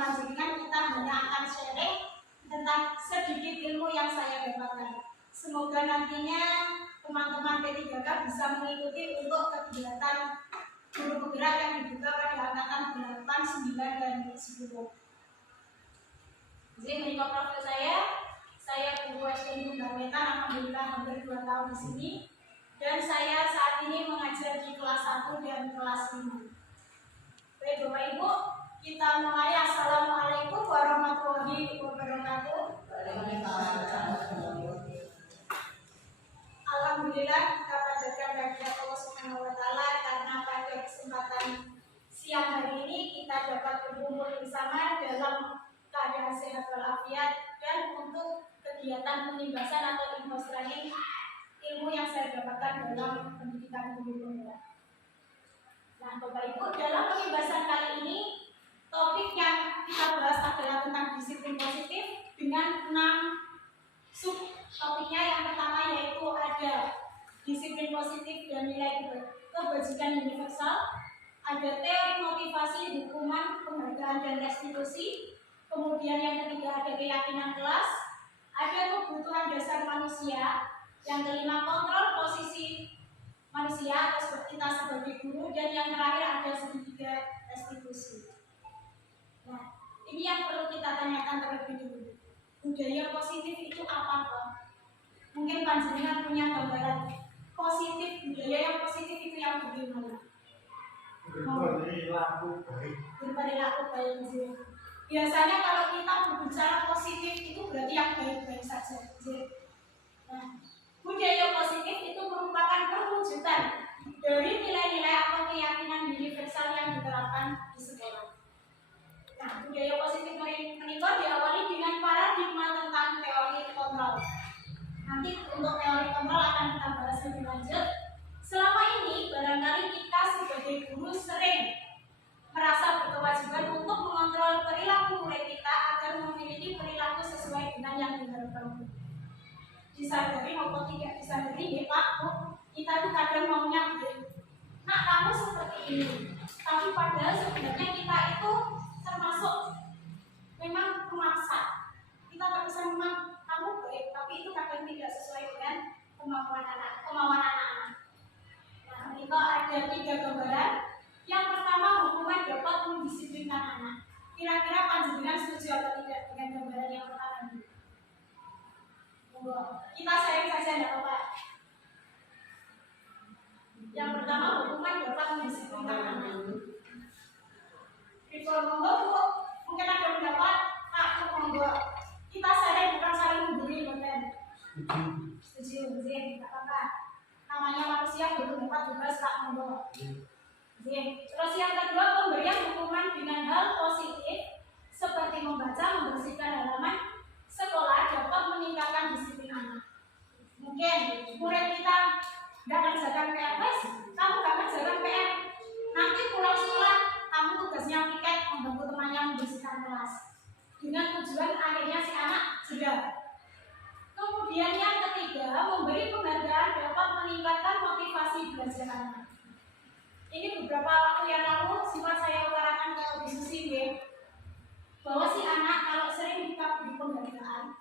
panjenengan kita hanya akan sharing tentang sedikit ilmu yang saya dapatkan. Semoga nantinya teman-teman P3K bisa mengikuti untuk kegiatan guru penggerak yang dibuka pada angkatan 8, 9, dan 10. Jadi menikah profil saya Guru SD Fundamental, alhamdulillah hampir 2 tahun di sini. Dan saya saat ini mengajar di kelas 1 dan kelas 5. Baik Bapak Ibu, kita mulai. Assalamualaikum warahmatullahi wabarakatuh. Alhamdulillah kita panjatkan kehadirat Allah Subhanahu wa taala karena pada kesempatan siang hari ini kita dapat berkumpul bersama dalam keadaan sehat walafiat dan untuk kegiatan penindasan atau in-house training ilmu yang saya dapatkan dalam pendidikan guru penggerak. Nah, Bapak Ibu, dalam pembahasan kali ini topik yang kita bahas adalah tentang disiplin positif dengan 6 subtopiknya. Yang pertama yaitu ada disiplin positif dan nilai kebajikan universal, ada teori motivasi, hukuman, penghargaan dan restitusi. Kemudian yang ketiga ada keyakinan kelas, ada kebutuhan dasar manusia, yang kelima kontrol posisi manusia atau kita sebagai guru, dan yang terakhir ada segitiga restitusi. Nah, ini yang perlu kita tanyakan terlebih dulu. Budaya positif itu apa, Pak? Mungkin panjenengan punya gambaran positif, budaya yang positif itu yang bagaimana? Berperilaku baik. Berperilaku baik. Biasanya kalau kita berbicara positif itu berarti yang baik-baik saja. Nah, budaya positif itu merupakan perwujudan dari nilai-nilai atau keyakinan universal yang diterapkan di sekolah. Nah, budaya positif menikah diawali dengan paradigma tentang teori kontrol. Nanti untuk teori kontrol akan kita bahas lebih lanjut. Selama ini barangkali kita sebagai guru sering merasa berkewajiban untuk mengontrol perilaku murid kita agar memiliki perilaku sesuai dengan yang diharapkan. Disadari maupun tidak disadari, ya Pak, kita tuh kadang maunya begini. Nah, kamu seperti ini. Tapi padahal sebenarnya kita itu termasuk memang memaksa. Kita terkesan memang kamu baik, tapi itu kadang tidak sesuai dengan kemauan anak-anak. Nah, ini ada 3 gambaran. Yang pertama, hukuman dapat mendisiplinkan anak. Kira-kira panjenengan setuju atau tidak dengan gambaran yang pertama ini? Kita sharing saja, tidak apa-apa. Yang pertama, hukuman dapat mendisiplinkan anak. Before monggo, Bu, mungkin ada pendapat? Aku monggo. Kita sharing bukan saling memberi, bukan? Setuju, tidak apa-apa. Namanya manusia berpendapat juga, tak monggo. Terus yang kedua, pemberian hukuman dengan hal positif seperti membaca, membersihkan halaman sekolah dapat meningkatkan disiplin anak. Mungkin murid kita nggak kerjakan PR, kamu nggak kerjakan PR, nanti pulang sekolah kamu tugasnya piket membantu temannya membersihkan kelas. Dengan tujuan akhirnya si anak jeda. Kemudian yang ketiga, memberi penghargaan dapat meningkatkan motivasi belajar anak. Ini beberapa waktu yang lalu sempat saya utarakan ke diskusi bahwa si anak kalau sering kita beri penghargaan,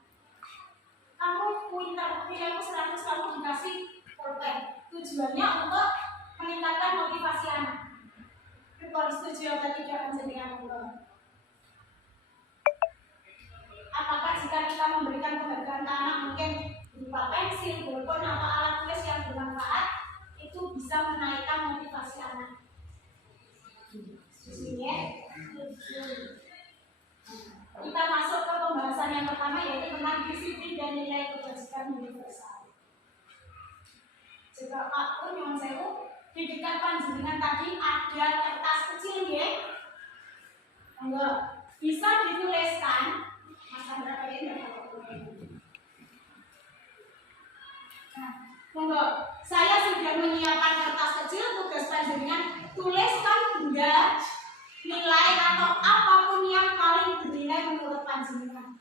kamu pintar, kamu 100, kamu dikasih pulpen. Tujuannya untuk meningkatkan motivasi anak. Kalau setuju atau tidak menjadikan Allah. Apakah jika kita memberikan penghargaan ke anak mungkin berupa pensil, bolpen atau alat tulis yang bermanfaat, itu bisa menaikkan motivasi anak. Ya. Kita masuk ke pembahasan yang pertama yaitu tentang disiplin dan nilai kebajikan universal. Jika Pak Pun yang saya di dekat panjenengan tadi ada kertas kecil ya, enggak bisa dituliskan. Masa berapa ini? Nah, monggo, saya sudah menyiapkan kertas kecil, tugas panjenengan tuliskan benda, nilai atau apapun yang paling bernilai menurut panjenengan.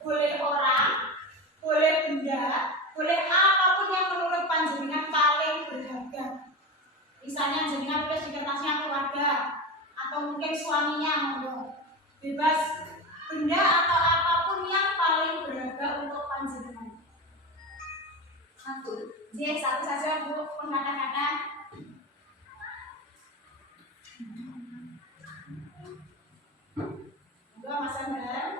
Boleh orang, boleh benda, boleh apapun yang menurut panjenengan paling berharga. Misalnya jenengan tulis di kertasnya keluarga atau mungkin suaminya, monggo. bebas benda atau apapun yang paling berharga untuk panjenengan. Satu. Jadi satu saja Bu, kata-kata. Dua Mas Andar.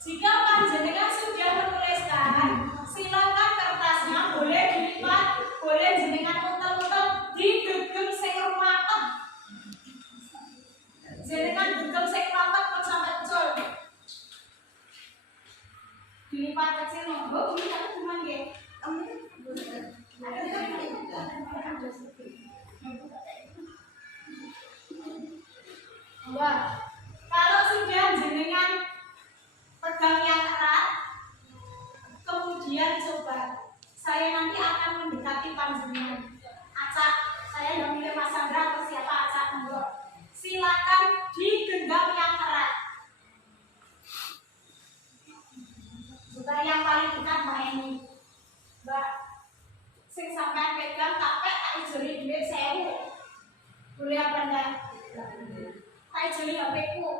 Jika panjenengan sudah menuliskan, silakan kertasnya boleh dilipat, boleh jenengan utel-utel digegem sing rumaket. Jenengan gegem sing rumaket kok sampai ucul. Dilipat kecil loh, ini aku cuma nggih. Wah, kalau sudah jenengan pegang yang erat, kemudian coba saya nanti akan mendekati panjenengan. Acak, saya yang milih Mas Sandra atau siapa acak monggo. Silakan digenggam yang erat. Supaya yang paling dekat Mbak Eni. Mbak, sing sampean pegang tak ijoli duit 1000. Boleh apa enggak? Tak ijoli HP-ku.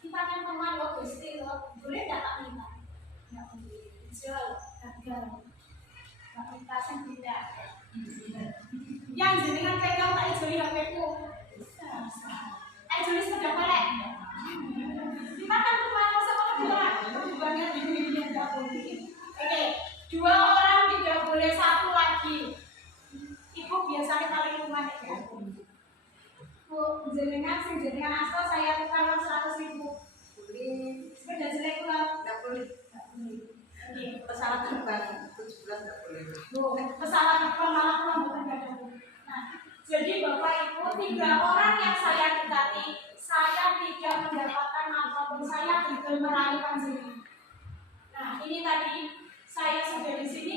Kita kan teman lo, Gusti lo, boleh enggak tak minta? Enggak boleh. Jol, gagal. Tak minta sing tidak. Yang jenengan pegang tak ijoli HP-ku. Tak ijoli sepeda kolek. Kita kan teman masa kedua. Banyak di dunia enggak boleh. Oke, 2 orang tidak boleh, 1 lagi. Ibu biasanya paling rumah ya. Bu, jenengan sing jenengan asta saya tukar 100.000. Boleh. Sepeda jelek pula enggak boleh. Enggak boleh. Oke, pesawat terbang 17 enggak boleh. Bu, pesawat terbang malah bukan enggak ada. Nah, jadi Bapak Ibu, 3 orang yang saya dekati, saya tidak mendapatkan apapun, saya gagal meraih panjenengan. Nah, ini tadi saya sudah di sini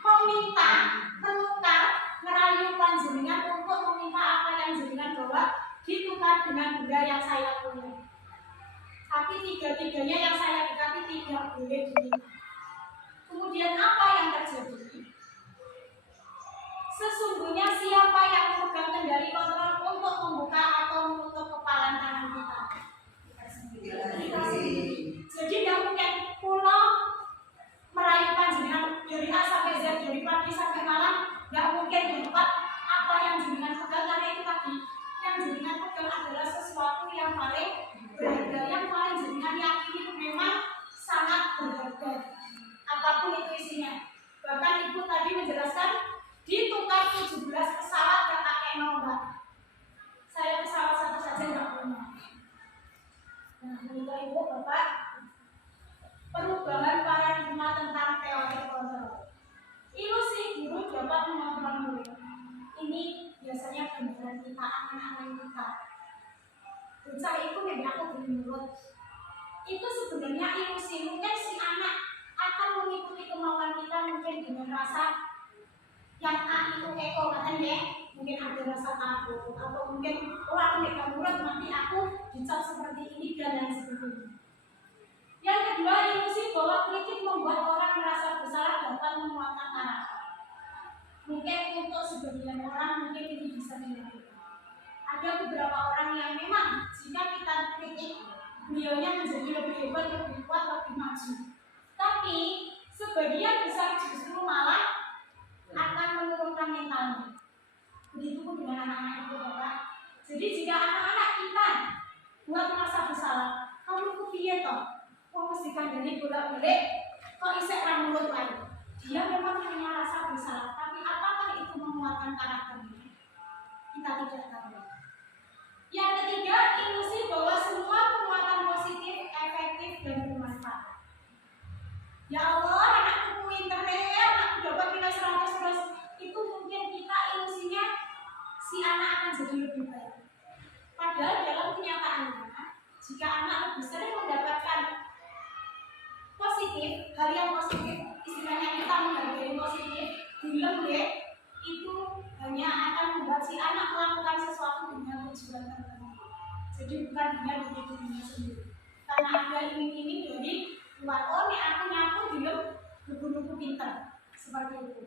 meminta, menukar, merayu panjenengan untuk meminta apa yang jenengan bawa ditukar dengan benda yang saya punya. Tapi 3-tiganya yang saya dekati tidak boleh diminta. Kemudian apa yang terjadi? Sesungguhnya siapa yang memegang kendali kontrol untuk membuka atau menutup kepalan tangan kita? Jadi tidak mungkin pulau merayu panjenengan dari A sampai Z, dari pagi sampai malam, nggak mungkin dapat apa yang jenengan pegang, karena itu tadi yang jenengan pegang adalah sesuatu yang paling berharga, yang paling jenengan yakini memang sangat berharga, apapun itu isinya. Bahkan Ibu tadi menjelaskan ditukar 17 pesawat yang pakai nomor. Saya pesawat satu saja nggak punya. Nah, menikah Ibu Bapak, perubahan paradigma tentang teori kontrol. Ilusi guru dapat mengontrol murid. Ini biasanya gambaran kita, anak-anak kita. Bocah itu memang aku menurut. Itu sebenarnya ilusi. Mungkin si anak akan mengikuti kemauan kita mungkin dengan rasa yang A itu eko katanya ya. Mungkin ada rasa takut atau mungkin aku megang murid nanti aku dicap seperti ini dan lain sebagainya. Yang kedua, ilusi bahwa kritik membuat orang merasa bersalah dapat menguatkan karakter. Mungkin untuk sebagian orang mungkin ini bisa dilakukan. Ada beberapa orang yang memang jika kita kritik, beliaunya menjadi lebih hebat, lebih kuat, lebih maju. Tapi sebagian besar justru malah akan menurunkan mentalnya. Begitu pun dengan anak-anak itu Bapak. Jadi jika anak-anak kita buat merasa bersalah, kamu itu piye toh? Kok mesti kandani bolak-balik, kok isek ra mulut lain. Dia memang punya rasa bersalah, tapi apakah itu menguatkan karakternya? Kita tidak tahu. Yang ketiga, ilusi bahwa semua penguatan positif, efektif, dan bermanfaat. Ya Allah, anakku pinter deh, anakku dapat nilai 100, itu mungkin kita ilusinya si anak akan jadi lebih baik. Padahal dalam kenyataannya, jika anak lebih sering mendapatkan positif, hal yang positif, istilahnya kita menghargai positif, bilang deh, itu hanya akan membuat si anak melakukan sesuatu dengan tujuan tertentu. Jadi bukan dengan dirinya sendiri. Karena ada iming-iming dari luar, oh ini aku nyapu bilang buku-buku pintar, seperti itu.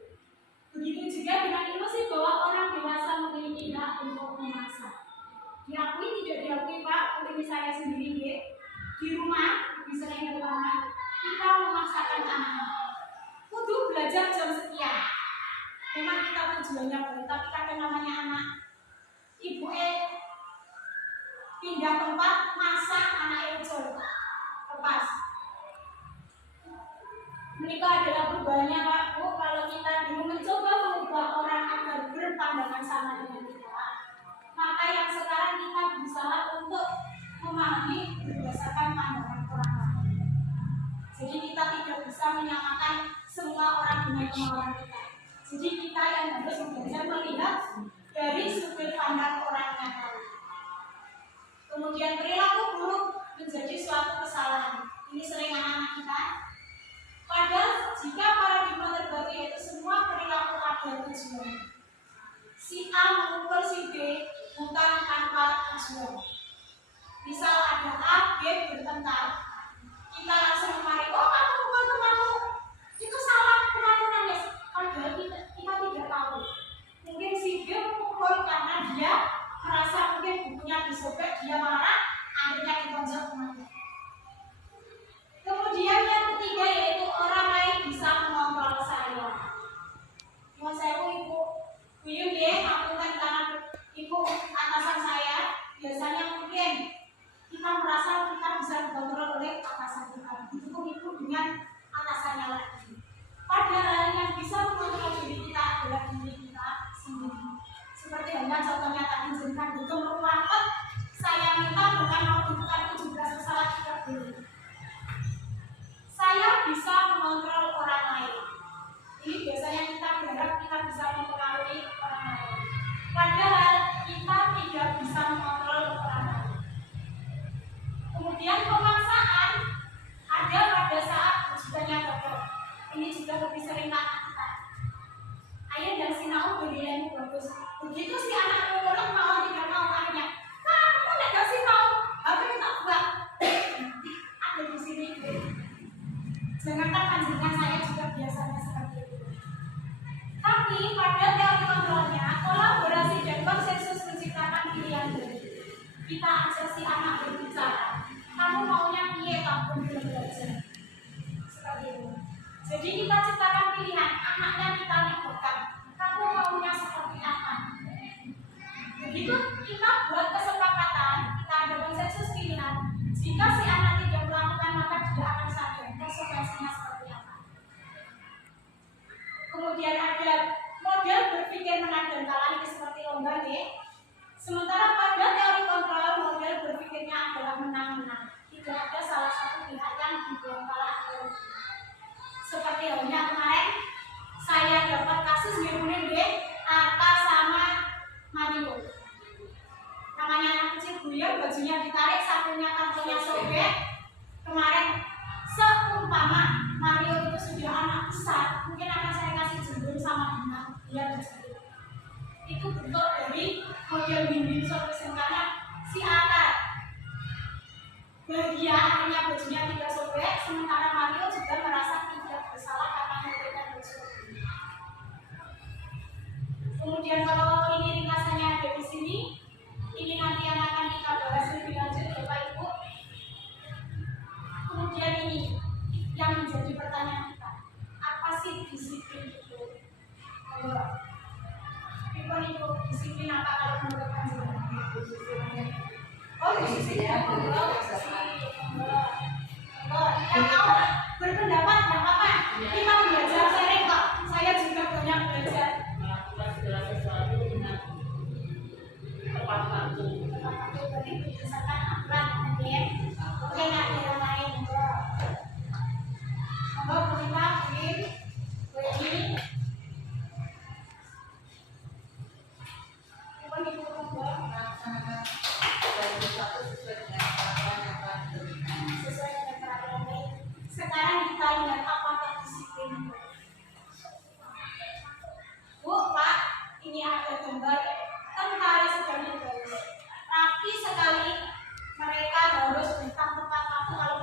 Begitu juga dengan ilusi bahwa orang dewasa memiliki hak untuk memaksa. Diakui tidak diakui Pak, seperti saya sendiri di rumah, di sering rumah, kita memaksakan anak. Kudu belajar jam sekian. Memang kita tujuannya baik, tapi kadang namanya anak, ibu pindah tempat, masak anak ojol, lepas. Menikah adalah perubahannya Pak Bu. Kalau kita dulu mencoba mengubah orang agar berpandangan sama dengan kita, maka yang sekarang kita berusaha untuk memahami berdasarkan pandangan orang lain. Jadi kita tidak bisa menyamakan semua orang dengan kemauan kita. Jadi kita yang harus belajar melihat dari sudut pandang orang yang lain. Kemudian perilaku buruk menjadi suatu kesalahan. Ini sering anak-anak kita. Padahal jika paradigma terbaru yaitu semua perilaku ada tujuan. Si A mengukur si B bukan tanpa tujuan. Misal ada A, B bertengkar, kita langsung memarahi, oh kamu pukul temanmu, itu salah, temanmu nangis. Padahal kita tidak tahu. Mungkin si B memukul karena dia merasa mungkin bukunya disobek, dia marah, akhirnya ditonjok temannya. Kemudian yang ketiga yaitu orang lain bisa mengontrol saya. Mau saya ibu, buyut deh, ngapunten tangan ibu atasan saya. Biasanya mungkin kita merasa kita bisa dikontrol oleh atasan kita. Begitu ibu dengan atasannya lagi. Padahal yang bisa mengontrol diri kita adalah diri kita sendiri. Seperti halnya contohnya tadi jenengan itu merupakan saya minta bukan mau bukan 17 bersalah tidak boleh. Saya bisa mengontrol orang lain. Ini biasanya kita berharap kita bisa mempengaruhi orang lain. Padahal kita tidak bisa mengontrol orang lain. Kemudian pemaksaan ada pada saat ujiannya gagal. Ini juga lebih sering anak kita. Ayah dan sinau bernilai bagus. Begitu si anak orang mau tidak mau akhirnya, kamu tidak sinau, habis tak buat. Ada di sini. Jangankan panjenengan saya juga biasanya seperti itu. Tapi pada teori kontrolnya, kolaborasi dan konsensus menciptakan pilihan diri. Kita ajak si anak berbicara. Kamu maunya piye kamu belum belajar? Seperti itu. Jadi kita ciptakan pilihan, anaknya kita libatkan. Kamu maunya seperti apa? Begitu kita buat kesepakatan, kita ada konsensus pilihan. Jika si anak tidak melakukan maka dia akan sadar konsekuensinya seperti apa. Kemudian ada model berpikir menang dan kalah, ini seperti lomba deh. Sementara pada teori kontrol model berpikirnya adalah menang-menang. Tidak ada salah satu pihak yang dibuat kalah atau seperti halnya kemarin saya dapat kasus Yerunin deh, Arka sama Mario. Namanya anak kecil buyar, bajunya ditarik, sakunya kantongnya sobek. Kemarin seumpama Mario itu sudah anak besar, mungkin akan saya kasih jendung sama bunga, dia berjari. Itu bentuk dari model win-win solution karena si Arka bahagia akhirnya bajunya tidak sobek, sementara Mario juga merasa tidak bersalah karena memberikan baju. Kemudian kalau ini ringkasannya ada di sini, ini nanti yang akan kita bahas lebih lanjut Bapak Ibu. Kemudian ini yang menjadi pertanyaan kita, apa sih disiplin itu? Ibu disiplin apa kalau menurut panjenengan? Oh disiplin ya, yang mau berpendapat tidak apa-apa. Kita belajar sharing kok. Saya juga banyak belajar. Melakukan segala sesuatu dengan tepat waktu. Tepat waktu berarti berdasarkan aturan, ya. Oke, nak yang lain. Monggo pemerintah, ini. Ibu monggo. Sesuai dengan peraturan ini. Sekarang kita lihat apakah disiplin. Bu, Pak, ini ada gambar tentara sedang berbaris. Rapi sekali mereka harus datang tepat waktu kalau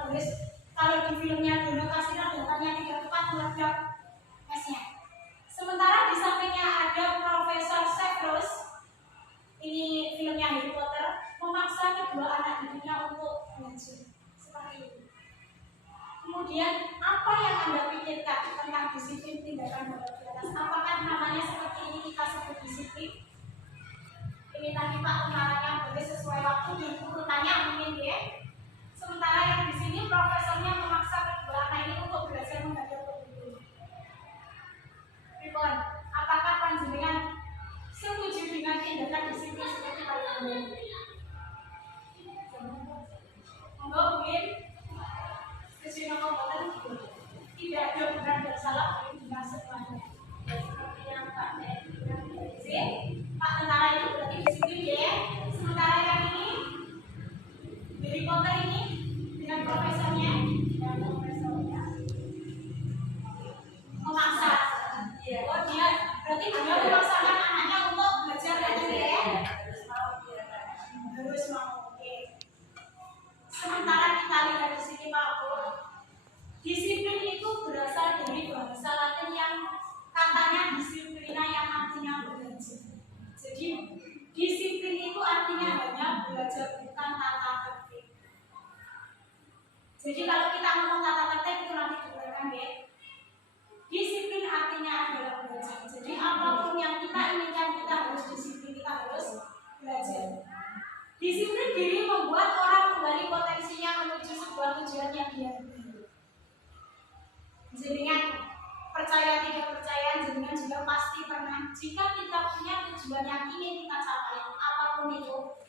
jika kita punya tujuan yang ingin kita capai, apapun itu,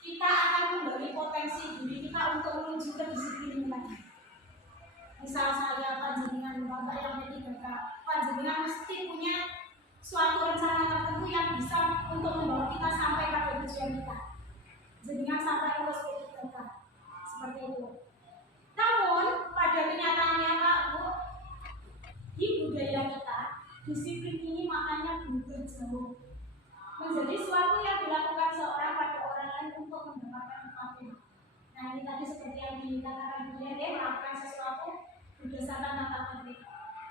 kita akan memberi potensi diri kita untuk menuju ke disiplin lagi. Misal saya panjenengan bapak yang P3K, panjenengan mesti punya suatu rencana tertentu yang bisa untuk membawa kita sampai pada tujuan kita. Jenengan sampai lulus P3K, seperti itu. Namun pada kenyataannya Pak Bu, di budaya kita, disiplin ini maknanya berubah jauh menjadi suatu yang dilakukan seorang pada orang lain untuk mendapatkan apapun. Nah ini tadi seperti yang dikatakan Bu, dia melakukan sesuatu berdasarkan kata penting.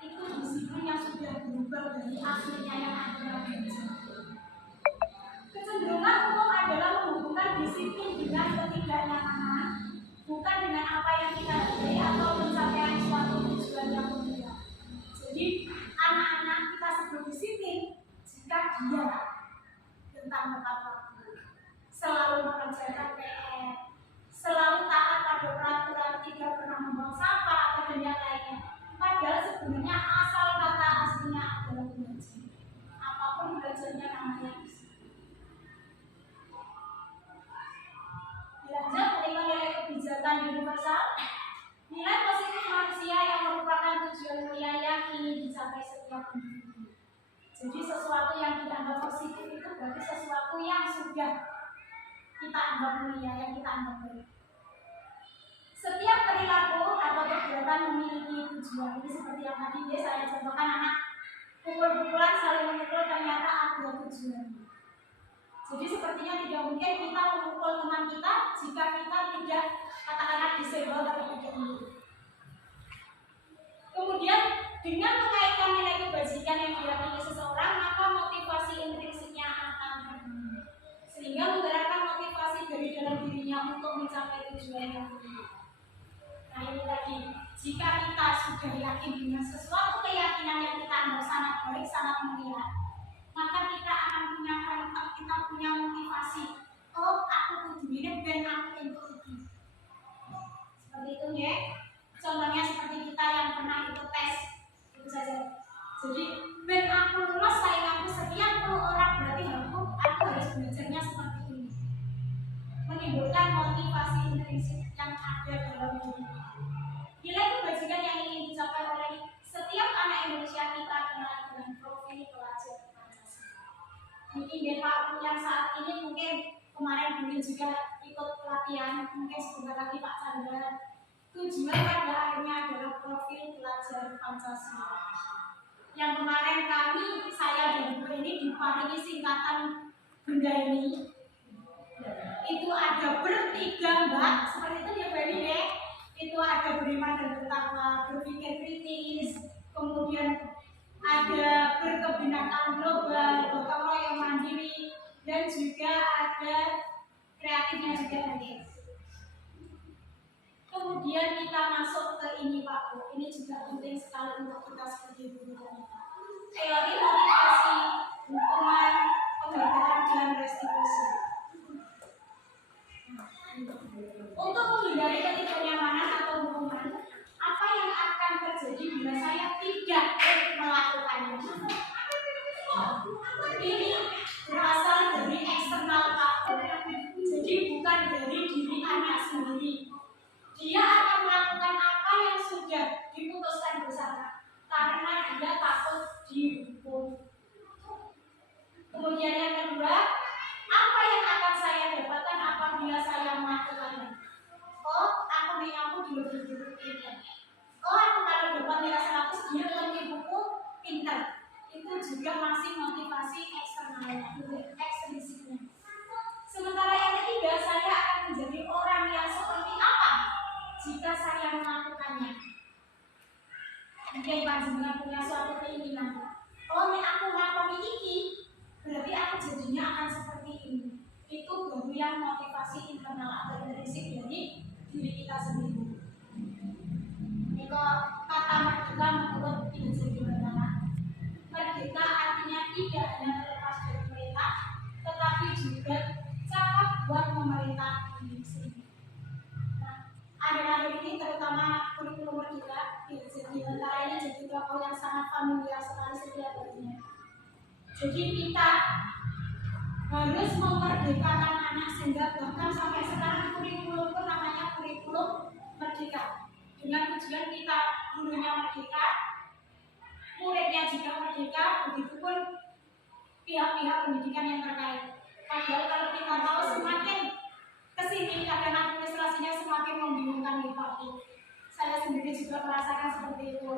Itu disiplin yang sudah berubah dari aslinya yang ada biasa. Kecenderungan umum adalah menghubungkan disiplin dengan ketidaknyamanan, bukan dengan apa yang kita beri atau pencapaian suatu tujuan yang mulia. Jadi anak-anak kita sebut disiplin jika dia tentang tepat waktu, selalu mengerjakan PR, selalu taat pada peraturan, tidak pernah membuang sampah atau yang lainnya. Padahal sebenarnya asal kata aslinya adalah belajar. Apapun belajarnya namanya disiplin. Belajar menerima nilai kebijakan universal, nilai positif manusia yang merupakan tujuan mulia yang ingin dicapai setiap individu. Jadi sesuatu yang dianggap positif itu berarti sesuatu yang sudah kita anggap mulia, yang kita anggap baik. Setiap perilaku atau kegiatan memiliki tujuan. Ini seperti yang tadi saya contohkan, anak pukul-pukulan saling memukul ternyata ada tujuan. Jadi sepertinya tidak mungkin kita memukul teman kita jika kita tidak katakanlah disebel atau tidak mungkin. Kemudian dengan mengaitkan nilai kebajikan yang dimiliki seseorang, maka motivasi intrinsiknya akan berkembang, sehingga menggerakkan motivasi dari dalam dirinya untuk mencapai tujuan yang mulia. Nah ini tadi, jika kita sudah yakin dengan sesuatu keyakinan yang kita anggap sangat baik, sangat mulia, maka kita akan punya karakter, kita punya motivasi. Oh, aku kudu ini ben aku untuk itu. Seperti itu ya. Contohnya seperti kita yang pernah ikut tes itu saja. Jadi ben aku lulus, sainganku sekian puluh orang, berarti aku harus belajarnya seperti ini. Menimbulkan motivasi intrinsik yang ada dalam diri. Nilai kebajikan yang ingin dicapai oleh setiap anak Indonesia kita kenal dengan profil pelajar Pancasila. Mungkin Pak yang saat ini mungkin kemarin Bulin juga ikut pelatihan, mungkin sebentar lagi Pak Chandra. Tujuan pada akhirnya adalah profil pelajar Pancasila. Yang kemarin saya dan Bu ini diparingi singkatan benda ini. Itu ada bertiga Mbak, seperti itu ya Bu ini ya. Itu ada beriman dan bertakwa, berpikir kritis, kemudian ada berkebinekaan global, gotong royong mandiri, dan juga ada kreatifnya juga nanti. Kemudian kita masuk ke ini Pak Bu, ini juga penting sekali untuk kita sebagai guru dan kita. Teori motivasi, hukuman, penghargaan dan restitusi. Untuk menghindari ketidaknyamanan atau hukuman, apa yang akan terjadi bila saya tidak melakukannya? Ini berasal dari eksternal faktor, jadi bukan dari diri anak sendiri. Dia akan melakukan apa yang sudah diputuskan bersama karena dia takut dihukum. Kemudian yang kedua, apa yang akan saya dapatkan apabila saya melakukannya? Oh, aku mengaku di buku pintar. Oh, aku kalau dapat nilai 100 dia lebih buku pintar. Itu juga masih motivasi eksternalnya, ekstrinsiknya. Sementara yang ketiga, saya akan menjadi orang yang seperti apa jika saya melakukannya? Mungkin panjenengan punya suatu keinginan. Oh, ini aku melakukan ini, berarti aku jadinya akan seperti ini. Itu baru yang motivasi internal atau intrinsik dari diri kita sendiri. Ini kok kata merdeka menurut Injil gimana? Merdeka artinya tidak hanya terlepas dari perintah, tetapi juga cara buat memerintah diri sendiri. Nah, akhir-akhir ini terutama kurikulum merdeka, jadi antara ini jadi tokoh yang sangat familiar sekali setiap harinya. Jadi kita harus memerdekakan anak sehingga bahkan sampai sekarang kurikulum pun namanya kurikulum merdeka. Dengan tujuan kita gurunya merdeka, muridnya juga merdeka, begitupun pihak-pihak pendidikan yang terkait. Padahal kalau kita tahu semakin kesini kadang administrasinya semakin membingungkan nih Pak. Saya sendiri juga merasakan seperti itu.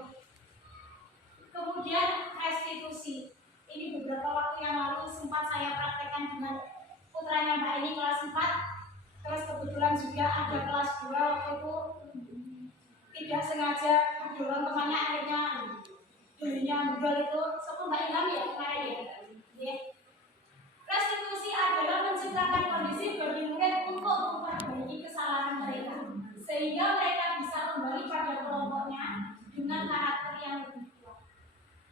Kemudian restitusi. Ini beberapa waktu yang lalu sempat saya praktekkan dengan putranya Mbak ini kelas 4. Terus kebetulan juga ada kelas 2 waktu itu tidak sengaja mendorong temannya akhirnya dirinya ngobrol itu sama Mbak Ilham ya kemarin ya. Restitusi adalah menciptakan kondisi bagi murid untuk memperbaiki kesalahan mereka sehingga mereka bisa kembali pada kelompoknya dengan karakter yang lebih kuat.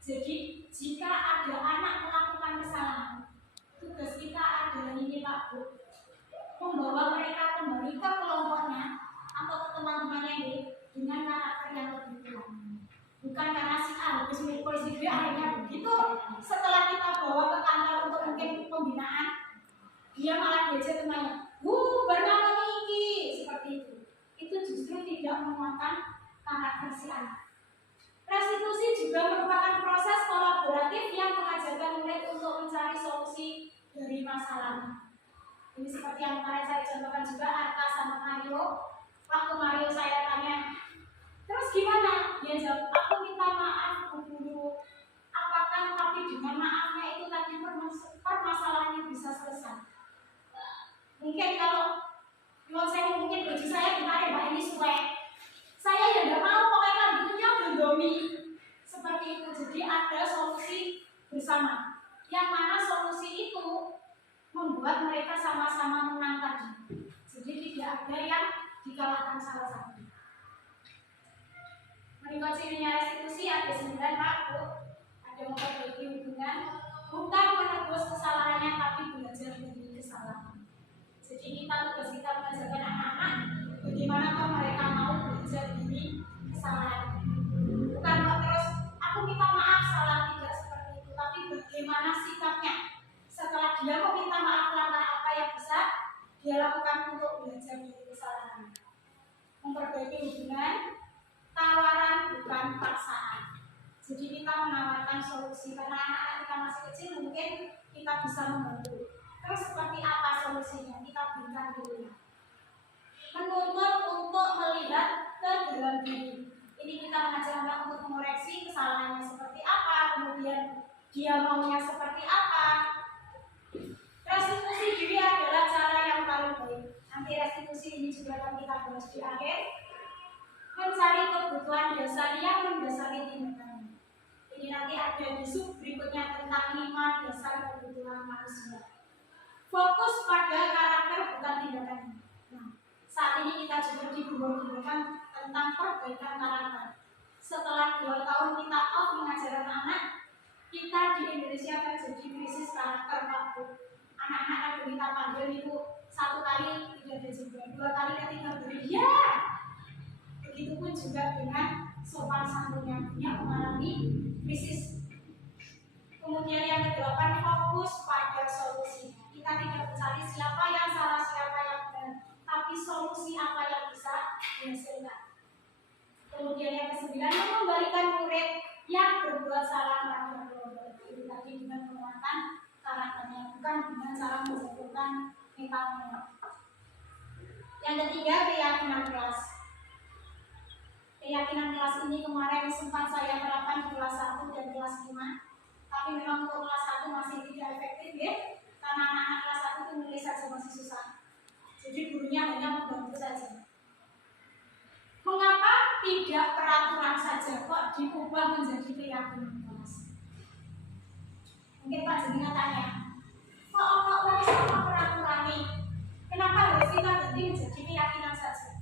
Jadi jika ada anak melakukan kesalahan, tugas kita adalah ini Pak Bu, membawa mereka kembali ke kelompoknya atau ke teman-temannya ini dengan karakter yang lebih kuat. Bukan karena si A habis milik polisi B akhirnya begitu. Setelah kita bawa ke kantor untuk mungkin pembinaan, dia malah diajak temannya, bernama Niki seperti itu. Itu justru tidak menguatkan karakter si anak. Restitusi juga merupakan proses kolaboratif yang mengajarkan murid untuk mencari solusi dari masalahnya. Ini seperti yang kemarin saya contohkan juga Arka sama Mario. Waktu Mario saya tanya, terus gimana? Dia jawab, aku minta maaf Bu Guru. Apakah tapi dengan maafnya itu tadi permasalahannya bisa selesai? Mungkin kalau saya mungkin baju saya ditarik Mbak ini suek. Saya ya nggak mau pokoknya rambutnya mendomi seperti itu. Jadi ada solusi bersama. Yang mana solusi itu membuat mereka sama-sama menang tadi. Jadi tidak ada yang dikalahkan salah satu. Berikut cirinya restitusi ada 9 Pak Bu. Ada memperbaiki hubungan, bukan menebus kesalahannya tapi belajar dari kesalahan. Jadi tugas kita mengajarkan anak-anak bagaimana kalau mereka mau belajar dari kesalahan. Bukan kok terus aku minta maaf salah, tidak seperti itu, tapi bagaimana sikapnya setelah dia meminta maaf, langkah apa yang bisa dia lakukan untuk belajar dari kesalahan. Memperbaiki hubungan, tawaran bukan paksaan. Jadi kita menawarkan solusi karena anak-anak kita masih kecil mungkin kita bisa membantu. Terus seperti apa solusinya? Kita berikan dulu. Menuntut untuk melihat ke dalam diri. Ini kita mengajak anak untuk mengoreksi kesalahannya seperti apa, kemudian dia maunya seperti apa. Restitusi diri adalah cara yang paling baik. Nanti restitusi ini juga akan kita bahas di akhir. Mencari kebutuhan dasar yang mendasari tindakan. Ini nanti ada di sub berikutnya tentang 5 dasar kebutuhan manusia. Fokus pada karakter bukan tindakan. Nah, saat ini kita juga dibuat-buatkan tentang perbaikan karakter. Setelah 2 tahun kita off mengajarkan anak, kita di Indonesia terjadi krisis karakter waktu. Anak-anak yang kita panggil itu 1 kali tidak ada juga, 2 kali ketika beri ya. Begitupun juga dengan sopan santunnya yang mengalami krisis. Kemudian yang ke-8 fokus pada solusi. Kita tidak mencari siapa yang salah, siapa yang benar, tapi solusi apa yang bisa dihasilkan. Kemudian yang ke-9 mengembalikan murid yang berbuat salah pada kelompok. Itu tadi dengan penguatan karakternya, bukan dengan cara menjatuhkan mentalnya. Yang ketiga keyakinan kelas. Keyakinan kelas ini kemarin sempat saya terapkan di kelas 1 dan kelas 5. Tapi memang untuk kelas 1 masih tidak efektif ya. Karena anak-anak kelas 1 itu nulis saja masih susah. Jadi gurunya hanya membantu saja. Mengapa tidak peraturan saja kok diubah menjadi keyakinan kelas? Mungkin Pak Jenina tanya, kok sama peraturan nih? Kenapa harus kita ganti menjadi keyakinan saja?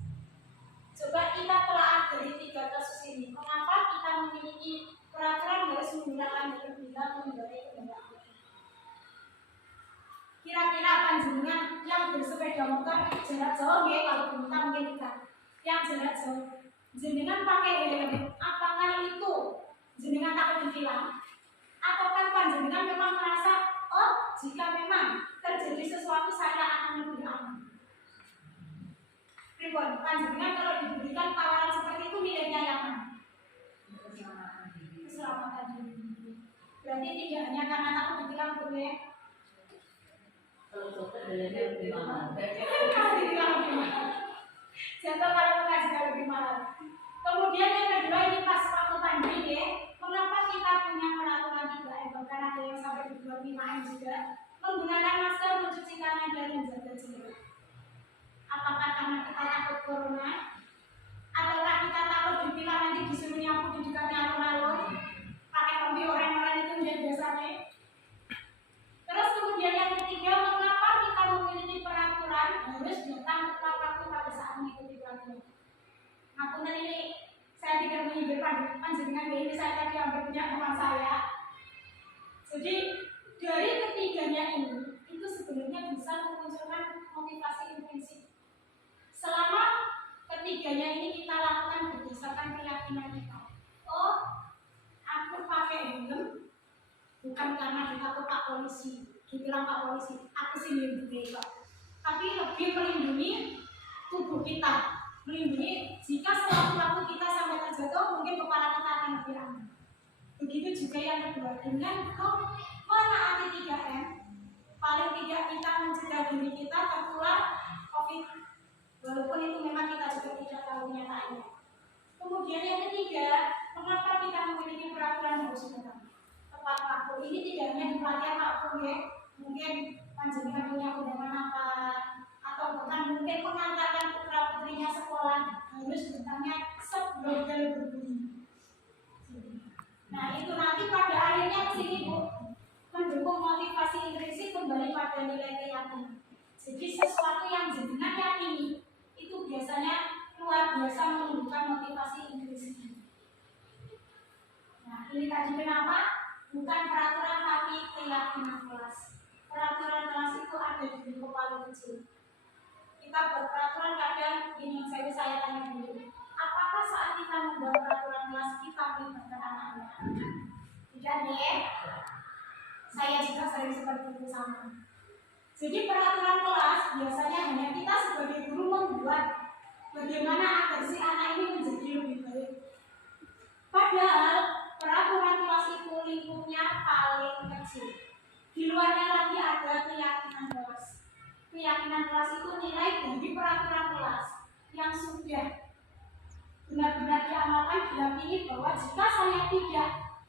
Coba kita telah dari 3 kasus ini. Mengapa kita memiliki peraturan harus menggunakan kebijakan mengenai kebenaran? Kira-kira panjenengan yang bersepeda motor jarak jauh ya, kalau kita mungkin tidak. Yang jarak jauh, jenengan pakai helm, apakah itu jenengan takut ditilang? Ataukah panjenengan memang merasa, oh jika memang terjadi sesuatu saya akan lebih aman. Pripun, panjenengan kalau diberikan tawaran seperti itu milihnya yang mana? Keselamatan diri. Berarti tidak hanya karena takut ditilang boleh. Kalau dokter biayanya lebih mahal. Jatuh kalau mengajar lebih mahal. Kemudian yang kedua ini pas waktu pandemi ya, mengapa kita punya peraturan 3M, bahkan ada yang sampai dibuat 5M juga, menggunakan masker, mencuci tangan dan menjaga jarak. Apakah karena kita takut corona, ataukah kita takut dibilang nanti disuruh nyapu di dekatnya alun-alun, pakai kompi orang-orang itu menjadi biasanya. Terus kemudian yang ketiga, mengapa kita memiliki peraturan harus datang tepat waktu pada saat mengikuti peraturan. Ngapunten ini saya tidak menyindir panjenengan ini, saya tadi hampir punya teman saya. Jadi dari ketiganya ini itu sebenarnya bisa memunculkan motivasi intrinsik. Selama ketiganya ini kita lakukan berdasarkan keyakinan kita. Oh, aku pakai helm bukan karena ditakut Pak Polisi, dibilang Pak Polisi, aku sih melindungi kok. Tapi lebih melindungi tubuh kita, melindungi jika sewaktu-waktu kita sampai terjatuh, mungkin kepala kita akan lebih aman. Begitu juga yang kedua, dengan menaati 3M, paling tidak kita mencegah diri kita tertular COVID, walaupun itu memang kita juga tidak tahu kenyataannya. Kemudian yang ketiga, mengapa kita memiliki peraturan harus datang tepat waktu? Ini tidak hanya di pelatihan waktu ya, mungkin panjenengan punya undangan apa, atau bahkan mungkin mengantarkan putra putrinya sekolah harus datangnya sebelum bel berbunyi. Nah itu nanti pada akhirnya kesini Bu, mendukung motivasi intrinsik kembali pada nilai keyakinan. Jadi sesuatu yang jenengan yakini itu biasanya luar biasa menunjukkan motivasi intrinsik. Nah ini tadi kenapa? Bukan peraturan tapi keyakinan kelas. Peraturan kelas itu ada di buku paling kecil. Kita buat peraturan kadang ini saya tanya dulu. Apakah saat kita membuat peraturan kelas kita melibatkan anak-anak? Tidak nih. Saya juga sering seperti itu sama. Jadi peraturan kelas biasanya hanya kita sebagai guru membuat bagaimana agar si anak ini menjadi lebih baik. Padahal peraturan kelas itu lingkupnya paling kecil. Di luarnya lagi ada keyakinan kelas. Keyakinan kelas itu nilai dari peraturan kelas yang sudah benar-benar diamalkan, diyakini bahwa jika saya tidak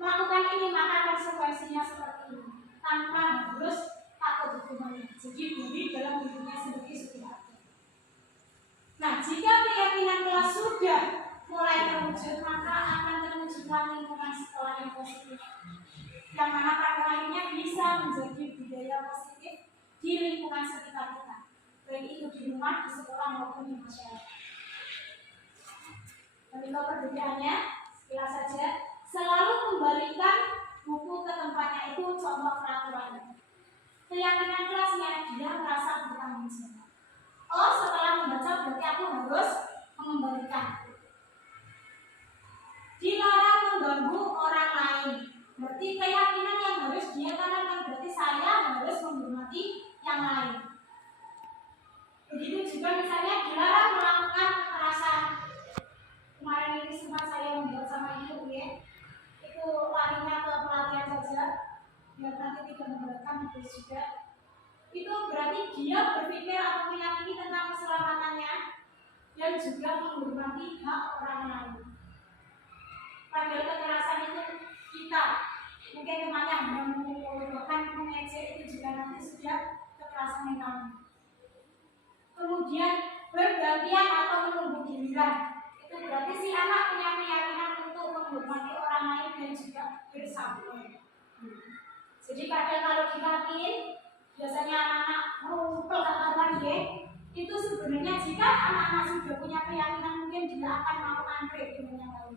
melakukan ini maka konsekuensinya seperti ini, tanpa harus takut hukumannya. Jadi diri dalam dirinya sendiri sudah ada. Nah, jika keyakinan kelas sudah mulai terwujud, maka akan terwujudlah lingkungan sekolah yang positif, yang mana pada akhirnya bisa menjadi budaya positif di lingkungan sekitar kita, baik itu di rumah, di sekolah maupun di masyarakat. Tapi kalau perbedaannya, sekilas saja, selalu kembalikan buku ke tempatnya, itu contoh peraturannya. Keyakinan kelasnya dia merasa bertanggung jawab. Oh, setelah membaca berarti aku harus mengembalikan. Dilarang mengganggu orang lain. Berarti keyakinan yang harus dia tanamkan, berarti saya harus menghormati yang lain. Begitu juga misalnya dilarang melakukan kekerasan. Kemarin ini sempat saya membuat sama ibu ya, itu larinya ke pelatihan saja biar nanti tidak memberatkan ibu juga. Itu berarti dia berpikir atau meyakini tentang keselamatannya dan juga menghormati hak orang lain. Padahal kekerasan itu kita mungkin temannya hanya memukul, bahkan mengejek, itu juga nanti sudah kekerasan mental. Kemudian bergantian atau menunggu giliran, itu berarti si anak punya keyakinan untuk menghormati orang lain dan juga bersabar. Jadi kadang kalau dilatih, biasanya anak-anak merumpel katakan ya, itu sebenarnya jika anak-anak sudah punya keyakinan mungkin dia akan mau antre dengan yang lain.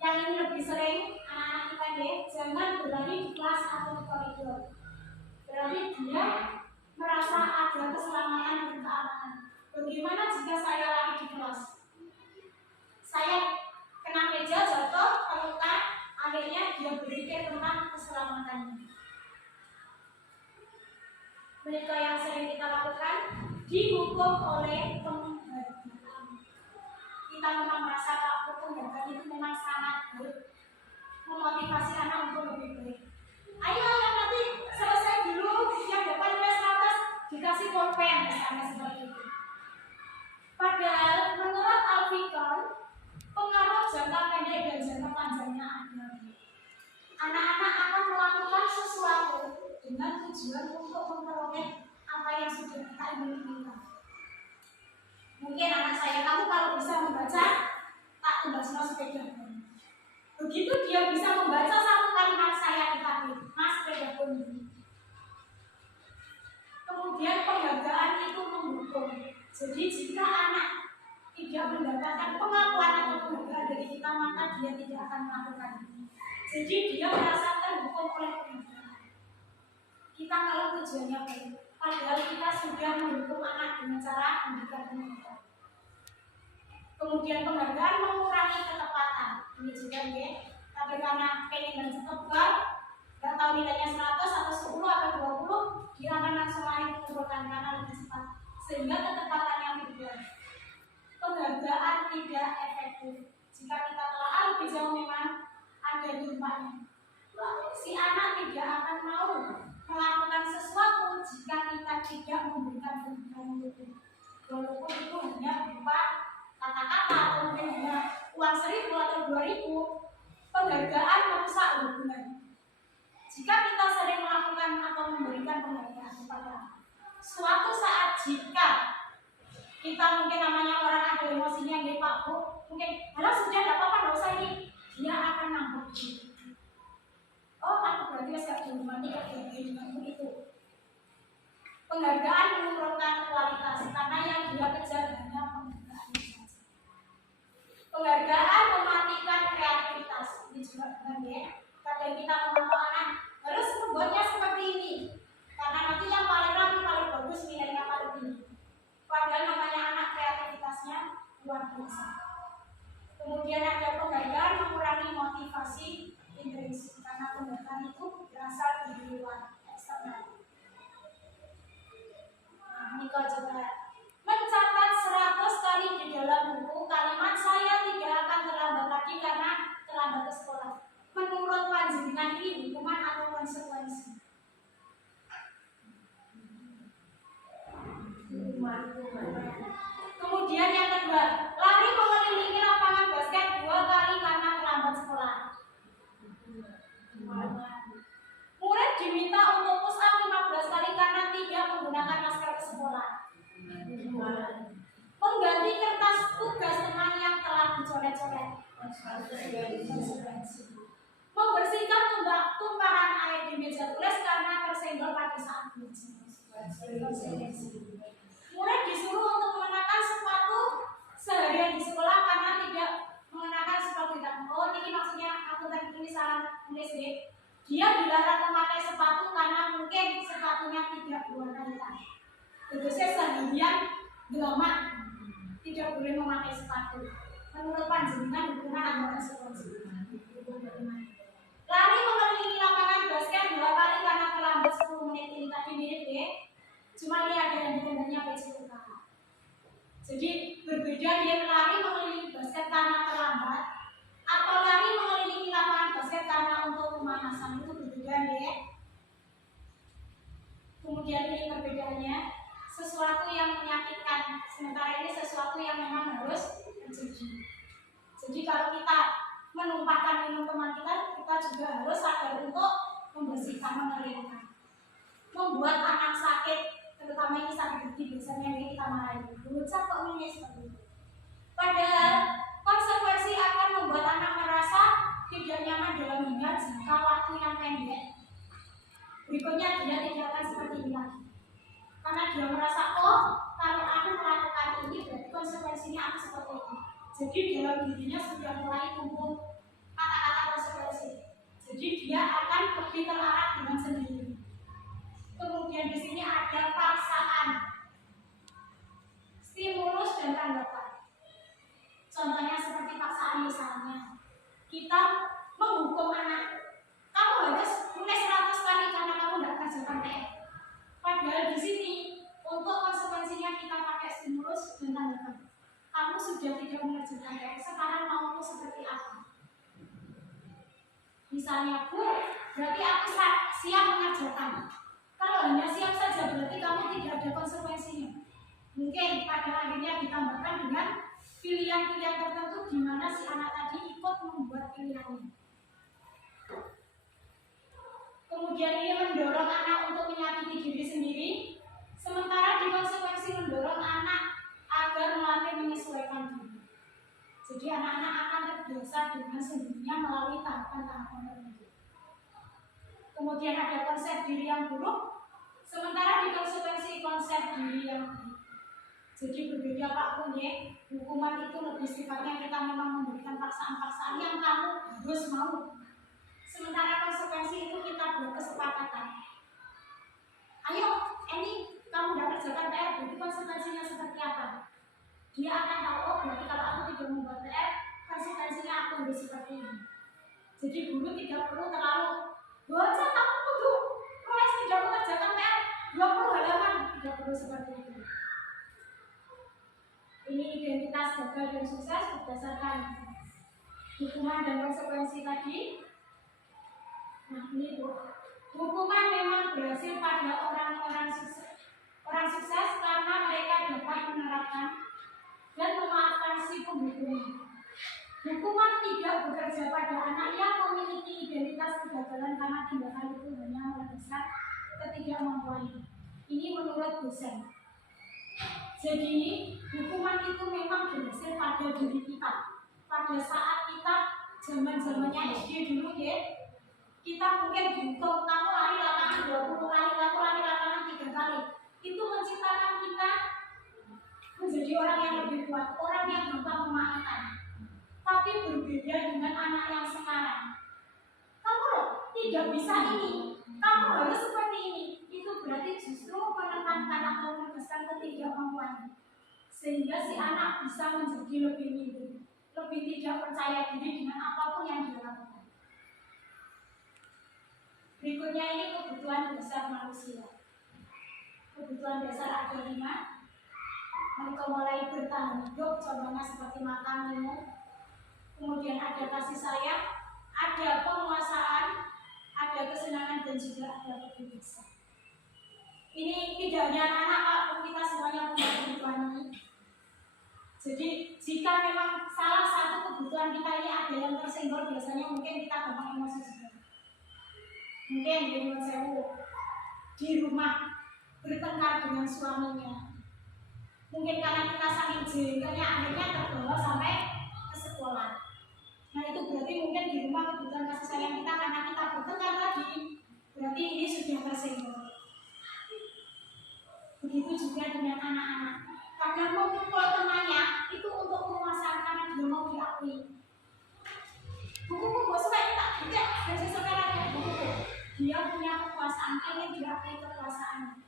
Yang ini lebih sering anak-anak kita ya, jangan berlari di kelas atau di koridor. Berarti dia merasa ada keselamatan dan keamanan. Bagaimana jika saya lari di kelas? Saya kena meja jatuh, terluka, akhirnya dia berpikir tentang keselamatannya. Mereka yang sering kita lakukan dihukum oleh penghargaan. Kita memang merasa kalau penghargaan itu memang sangat baik, memotivasi anak untuk lebih baik. Ayo nanti selesai dulu yang depan nilai 100 dikasih pulpen misalnya seperti itu. Padahal menurut Alfikon pengaruh jangka pendek dan jangka panjangnya ada. Anak-anak akan melakukan sesuatu dengan tujuan untuk memperoleh apa yang sudah kita inginkan. Mungkin anak saya, kamu kalau bisa membaca, tak tumbasno sepeda. Begitu dia bisa membaca satu kalimat saya di hati, mas sepeda pun. Kemudian penghargaan itu mendukung. Jadi jika anak tidak mendapatkan pengakuan atau penghargaan dari kita, maka dia tidak akan melakukannya. Jadi dia merasa terhukum oleh penghargaan. Kita kalau tujuannya baik, padahal kita sudah mendukung anak dengan cara memberikan penghargaan. Kemudian penghargaan mengurangi ketepatan. Ini juga ya. Tapi karena pengen dan cepat, nggak tahu nilainya 100 atau 10 atau 20, dia akan langsung lari mengumpulkan karena lebih cepat. Sehingga ketepatannya beda. Penghargaan tidak efektif. Jika kita telah lebih jauh memang ada dampaknya. Si anak tidak akan mau melakukan sesuatu jika kita tidak memberikan penghargaan itu. Walaupun itu hanya berupa kata-kata atau mungkin hanya uang 1.000 atau 2.000, penghargaan merusak hubungan. Jika kita sering melakukan atau memberikan penghargaan kepada suatu saat, jika kita mungkin namanya orang ada emosinya yang Pak Bu, mungkin kalau sudah tidak apa-apa, tidak usah ini, dia akan nangkep. Oh, aku berarti tidak berhubungan dengan itu. Penghargaan menurunkan kualitas karena yang dia kejar hanya penghargaan saja. Penghargaan mematikan kreativitas. Ini juga benar ya. Kadang kita memantau anak harus membuatnya seperti ini, karena nanti yang paling rapi, paling bagus, nilainya paling tinggi. Padahal namanya anak kreativitasnya luar biasa. Kemudian ada penghargaan mengurangi motivasi intrinsik, karena penghargaan itu berasal dari luar, eksternal. Ini kau coba mencatat 100 kali di dalam buku kalimat saya tidak akan terlambat lagi karena terlambat ke sekolah. Menurut panjenengan ini hukuman atau konsekuensi? Kemudian yang kedua, lari mengelilingi lapangan basket 2 kali karena terlambat sekolah. Murid diminta untuk push up 15 kali karena tidak menggunakan masker ke sekolah. Mengganti kertas tugas teman yang telah dicoret-coret. Membersihkan tumpahan air di meja tulis karena tersenggol pada saat belajar. Murid disuruh untuk mengenakan sepatu seharian di sekolah karena tidak mengenakan sepatu hitam. Oh, ini maksudnya aku tadi tulis salah nulis deh. Dia dilarang memakai sepatu karena mungkin sepatunya tidak berwarna hitam. Terusnya seharian lama tidak boleh memakai sepatu. Menurut panjenengan hukuman atau konsekuensi? Lari mengelilingi lapangan basket 2 kali karena terlambat 10 menit. Ini tadi mirip ya. Cuma ini ada yang ditandanya PCUK. Jadi berbeda dia lari mengelilingi basket karena terlambat atau lari mengelilingi lapangan basket karena untuk pemanasan, itu berbeda ya. Kemudian ini perbedaannya, sesuatu yang menyakitkan, sementara ini sesuatu yang memang harus terjadi. Jadi kalau kita menumpahkan minum teman kita, kita juga harus sadar untuk membersihkan, mengeringkan. Membuat anak sakit, terutama ini sakit gigi, biasanya ini kita marahin. Bocah kok ini seperti itu. Padahal konsekuensi akan membuat anak merasa tidak nyaman dalam hidup jangka waktu yang pendek. Berikutnya dia tidak akan seperti ini lagi. Karena dia merasa, oh kalau aku melakukan ini berarti konsekuensinya aku seperti ini. Jadi dalam dirinya sudah mulai tumbuh kata-kata konsekuensi. Jadi dia akan lebih terarah dengan sendiri. Kemudian di sini ada paksaan, stimulus dan tanggapan. Contohnya seperti paksaan misalnya, kita menghukum anak misalnya, Bu, berarti aku siap mengerjakan. Kalau hanya siap saja berarti kamu tidak ada konsekuensinya. Mungkin pada akhirnya ditambahkan dengan pilihan-pilihan tertentu di mana si anak tadi ikut membuat pilihannya. Kemudian ini mendorong anak untuk menyakiti diri sendiri, sementara di konsekuensi mendorong anak agar melatih menyesuaikan diri. Jadi anak-anak akan terbiasa dengan sendirinya melalui tahapan-tahapan tertentu. Kemudian ada konsep diri yang buruk, sementara di konsekuensi konsep diri yang baik. Jadi berbeda Pak Pun ya, hukuman itu lebih sifatnya kita memang memberikan paksaan-paksaan yang kamu harus mau. Sementara konsekuensi itu kita buat kesepakatan. Ayo, ini kamu udah kerjakan PR, berarti konsekuensinya seperti apa? Dia akan tahu, oh berarti kalau aku tidak membuat PR, konsekuensinya aku harus seperti ini. Jadi guru tidak perlu terlalu, baca kamu kudu mulai tidak mengerjakan PR 20 halaman, tidak perlu seperti itu. Ini identitas gagal dan sukses berdasarkan hukuman dan konsekuensi tadi. Nah ini Bu, hukuman memang berhasil pada orang sukses karena mereka dapat menerapkan dan memaafkan si penghukumnya. Hukuman tidak bekerja pada anak yang memiliki identitas kegagalan karena tindakan itu hanya berdasar ketidakmampuan. Ini menurut dosen. Jadi hukuman itu memang berhasil pada diri kita. Pada saat kita zaman-zamannya SD dulu ya, kita mungkin dihukum kamu lari lapangan 20 kali, kamu lari lapangan 3 kali. Itu menciptakan kita menjadi orang yang lebih kuat, orang yang gampang memaafkan. Tapi berbeda dengan anak yang sekarang. Kamu loh tidak bisa ini, kamu harus seperti ini. Itu berarti justru menekankan atau menegaskan ketidakmampuan, sehingga si anak bisa menjadi lebih minder, lebih tidak percaya diri dengan apapun yang dia lakukan. Berikutnya ini kebutuhan dasar manusia. Kebutuhan dasar ada 5. Mereka mulai bertahan hidup, contohnya seperti makan, minum. Kemudian ada kasih sayang, ada penguasaan, ada kesenangan dan juga ada kebebasan. Ini tidak hanya anak-anak Pak, kita semuanya punya kebutuhan ini. Jadi jika memang salah satu kebutuhan kita ini ada yang tersenggol, biasanya mungkin kita gampang emosi juga. Mungkin di rumah bertengkar dengan suaminya. Mungkin karena kita saking jengkelnya akhirnya terbawa sampai ke sekolah. Nah itu berarti mungkin di rumah kebutuhan kasih sayang kita karena kita bertengkar tadi, berarti ini sudah tersenggol. Begitu juga dengan anak-anak. Kadang memukul temannya itu untuk memuaskan karena dia mau diakui. Buku bos kayak tak tidak dari sekarang ya buku. Dia punya kekuasaan, ingin diakui kekuasaannya.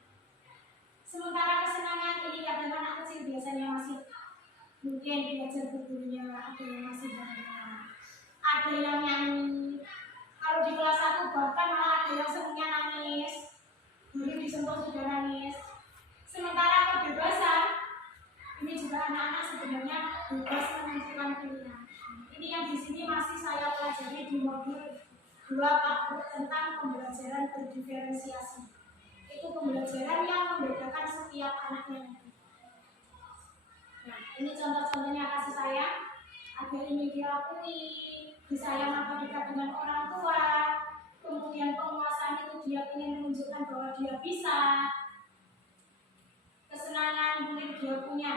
Sementara kesenangan ini kadang anak kecil biasanya masih mungkin belajar bergurunya, ada yang masih belajar, ada yang nyanyi. Kalau di kelas 1 bahkan malah ada yang seringnya nangis, baru disentuh sudah nangis. Sementara kebebasan ini juga anak-anak sebenarnya bebas menentukan pilihan. Ini yang di sini masih saya pelajari di modul 2 tentang pembelajaran berdiferensiasi. Itu pembelajaran yang membedakan setiap anaknya. Nah, ini contoh-contohnya kasih sayang. Ada ini diakui, disayang maka dekat dengan orang tua. Kemudian penguasaan itu dia ingin menunjukkan bahwa dia bisa. Kesenangan mungkin dia punya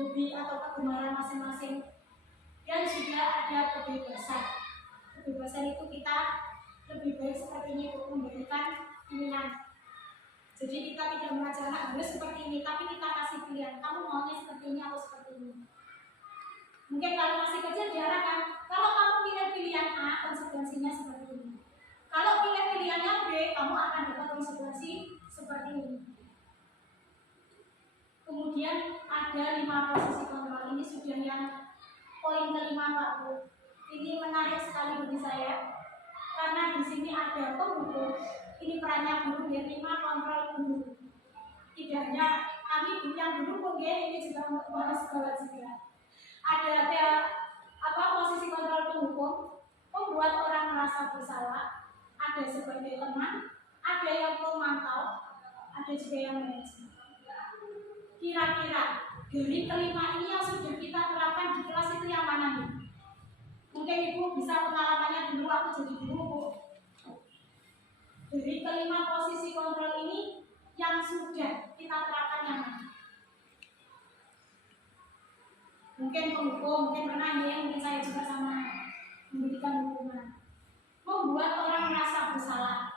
hobi atau kegemaran masing-masing. Dan juga ada kebebasan. Kebebasan itu kita lebih baik seperti ini untuk memberikan pilihan. Jadi kita tidak mengajar anak harus seperti ini, tapi kita kasih pilihan. Kamu maunya seperti ini atau seperti ini. Mungkin kalau masih kecil diarahkan, kalau kamu pilih pilihan A, konsekuensinya seperti ini. Kalau pilih pilihannya B, kamu akan dapat konsekuensi seperti ini. Kemudian ada 5 posisi kontrol. Ini sudah yang poin kelima Pak Bu. Ini menarik sekali bagi saya karena di sini ada penghukum. Ini perannya guru ya, 5 kontrol guru. Tidak hanya kami yang guru mungkin ini juga untuk bahas sekolah juga. Ada posisi kontrol penghukum. membuat orang merasa bersalah, ada sebagai teman, ada yang pemantau, ada juga yang manajer. Kira-kira dari kelima ini yang sudah kita terapkan di kelas itu yang mana nih? Mungkin Ibu bisa pengalamannya dulu waktu jadi guru, Bu. Dari kelima posisi kontrol ini yang sudah kita terapkan yang mana? Mungkin penghukum, mungkin pernah ya, mungkin saya juga sama memberikan hukuman. Membuat orang merasa bersalah.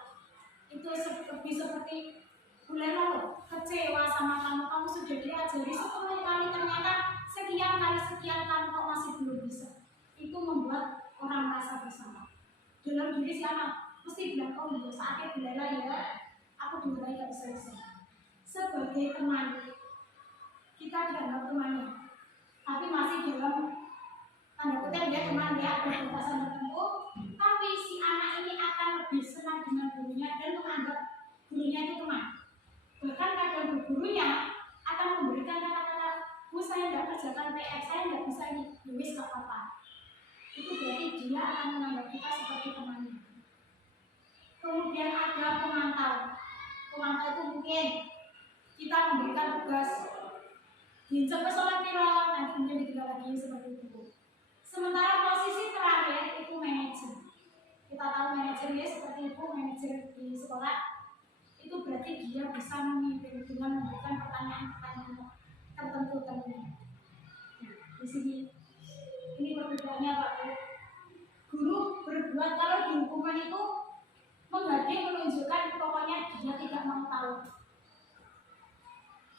Itu lebih seperti bulan lalu kecewa sama kamu, kamu sudah diajari 10 kali ternyata sekian kamu kok masih belum bisa. Itu membuat orang merasa bersalah. Dalam diri si anak mesti bilang, oh iya saatnya bela ya, aku dimulai gak bisa. Sebagai teman, kita dianggap temannya, tapi masih dalam tanda kutip dia teman, dia ada batasan tertentu, tapi si anak ini akan lebih senang dengan gurunya dan menganggap gurunya itu teman. Bahkan kadang gurunya akan memberikan kata-kata, Bu saya tidak kerjakan PR, saya tidak bisa ini, Luis gak apa-apa. Itu berarti dia akan menganggap kita seperti temannya. Kemudian ada pemantau. Pemantau itu mungkin kita memberikan tugas diinjak ke sholat piro, nanti kemudian ditinggal lagi seperti itu. Sementara posisi terakhir itu manajer. Kita tahu manajer ya seperti itu, manajer di sekolah itu berarti dia bisa memimpin dengan memberikan pertanyaan-pertanyaan tertentu tentunya. Nah, di sini ini perbedaannya Pak. Guru berbuat kalau di hukuman itu menunjukkan pokoknya dia tidak mau tahu.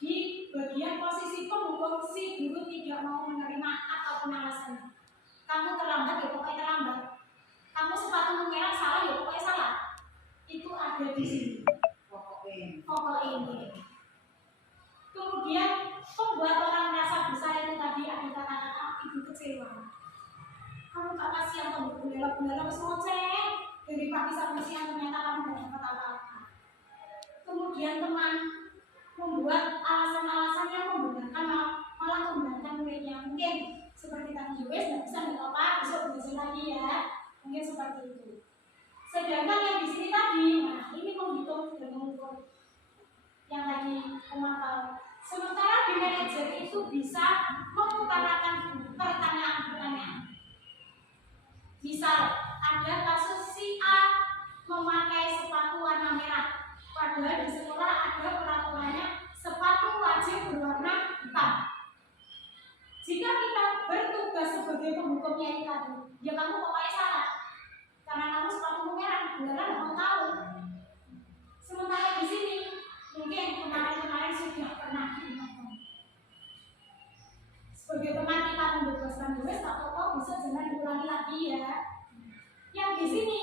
Di bagian posisi penghukum si guru tidak mau menerima apapun alasannya. Kamu terlambat ya pokoknya terlambat. Kamu sepatu merah salah ya pokoknya salah. Itu ada di sini. Pokok ini. Kemudian membuat orang merasa bersalah itu tadi ada kata-kata ibu kecewa. Kamu tak kasihan kamu bela-bela semua cek dari pagi sampai siang ternyata kamu tidak dapat apa-apa. Kemudian teman membuat alasan-alasan yang membenarkan malah membenarkan muridnya. Mungkin seperti tadi wes nggak bisa minta apa, besok belajar lagi ya. Mungkin seperti itu. Sedangkan yang di sini tadi, nah ini menghitung dan mengukur yang tadi pemantau. Sementara di manajer itu bisa mengutarakan pertanyaan-pertanyaan. Misal ada kasus si A memakai sepatu warna merah, padahal di sekolah ada peraturannya sepatu wajib berwarna hitam. Jika kita bertugas sebagai penghukumnya ini tadi, ya kamu pokoknya salah, karena kamu sepatu merah, beneran mau tahu. Sementara di sini mungkin kemarin-kemarin sudah pernah diingatkan. Sebagai teman kita membebaskan diri, atau bisa jangan diulangi lagi ya. Yang di sini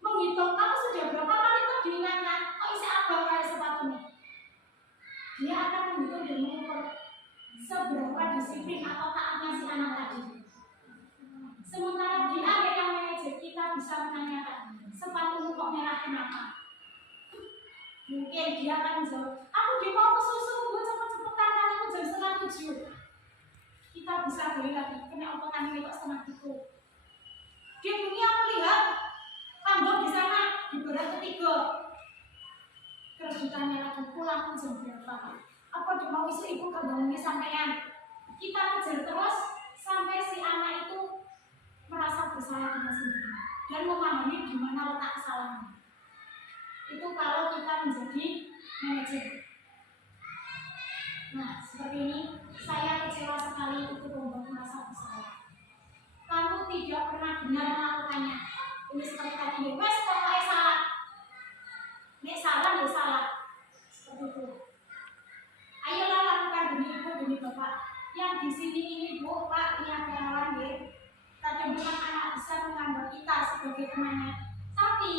menghitung kamu sudah berapa kali tuh diingatkan, oh isi abang kayak sepatu nih. Dia akan menghitung dan mengukur seberapa disiplin atau taatnya si anak tadi. Sementara di akhir yang manajer kita bisa menanyakan, sepatumu kok merah kenapa? Mungkin dia akan menjawab, aku mau ke susu, gue cepet-cepetan kan itu jam 6:30. Kita bisa beli lagi, kena omongan ini kok 6:30. Dia punya melihat tanggung di sana di berat ketiga. Terus ditanya lagi pulang jam berapa? Apa dia mau isu ibu kebangunnya sampean? Kita kejar terus sampai si anak itu merasa bersalah dengan sendiri dan memahami di mana letak kesalahannya. Itu kalau kita menjadi manajer. Nah, seperti ini saya kecewa sekali itu membuat merasa bersalah. Kamu tidak pernah benar melakukannya. Ini seperti tadi, wes pokoknya salah. Nek salah, ya salah. Seperti itu. Ayolah lakukan demi ibu, demi bapak. Yang di sini ini bu, pak, ini ada lawan ya. Kadang memang anak bisa menganggap kita sebagai temannya. Tapi